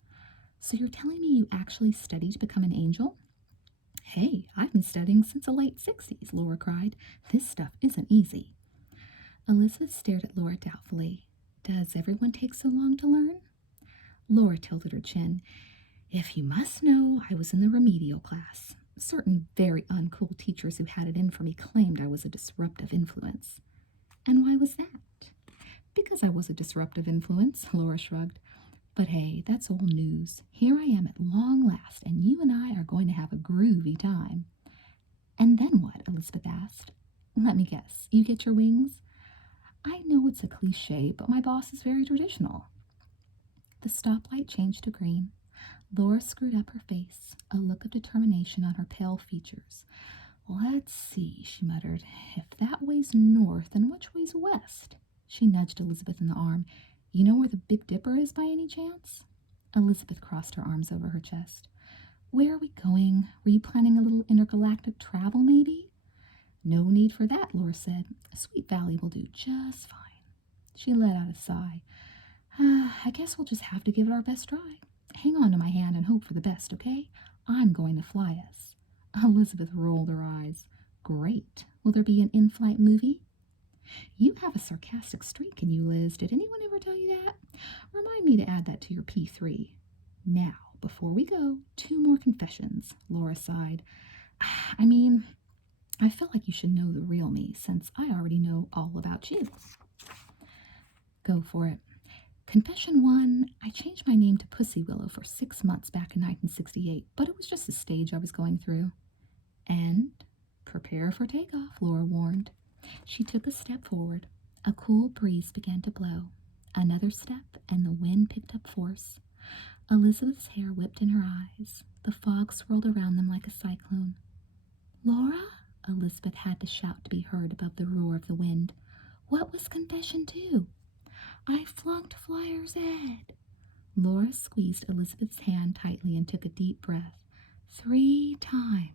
So you're telling me you actually studied to become an angel? Hey, I've been studying since the late 60s, Laura cried. This stuff isn't easy. Elizabeth stared at Laura doubtfully. Does everyone take so long to learn? Laura tilted her chin. If you must know, I was in the remedial class. Certain very uncool teachers who had it in for me claimed I was a disruptive influence. And why was that? Because I was a disruptive influence, Laura shrugged. But hey, that's old news. Here I am at long last, and you and I are going to have a groovy time. And then what? Elizabeth asked. Let me guess, you get your wings? I know it's a cliche, but my boss is very traditional. The stoplight changed to green. Laura screwed up her face, a look of determination on her pale features. Let's see, she muttered. If that way's north, then which way's west? She nudged Elizabeth in the arm. You know where the Big Dipper is by any chance? Elizabeth crossed her arms over her chest. Where are we going? Were you planning a little intergalactic travel, maybe? No need for that, Laura said. Sweet Valley will do just fine. She let out a sigh. I guess we'll just have to give it our best try. Hang on to my hand and hope for the best, okay? I'm going to fly us. Elizabeth rolled her eyes. Great. Will there be an in-flight movie? You have a sarcastic streak in you, Liz. Did anyone ever tell you that? Remind me to add that to your P3. Now, before we go, 2 more confessions, Laura sighed. I feel like you should know the real me, since I already know all about you. Go for it. Confession 1, I changed my name to Pussy Willow for 6 months back in 1968, but it was just a stage I was going through. And prepare for takeoff, Laura warned. She took a step forward. A cool breeze began to blow. Another step, and the wind picked up force. Elizabeth's hair whipped in her eyes. The fog swirled around them like a cyclone. "Laura?" Elizabeth had to shout to be heard above the roar of the wind. "What was confession to?" "I flunked Flyer's Ed." Laura squeezed Elizabeth's hand tightly and took a deep breath. 3 times.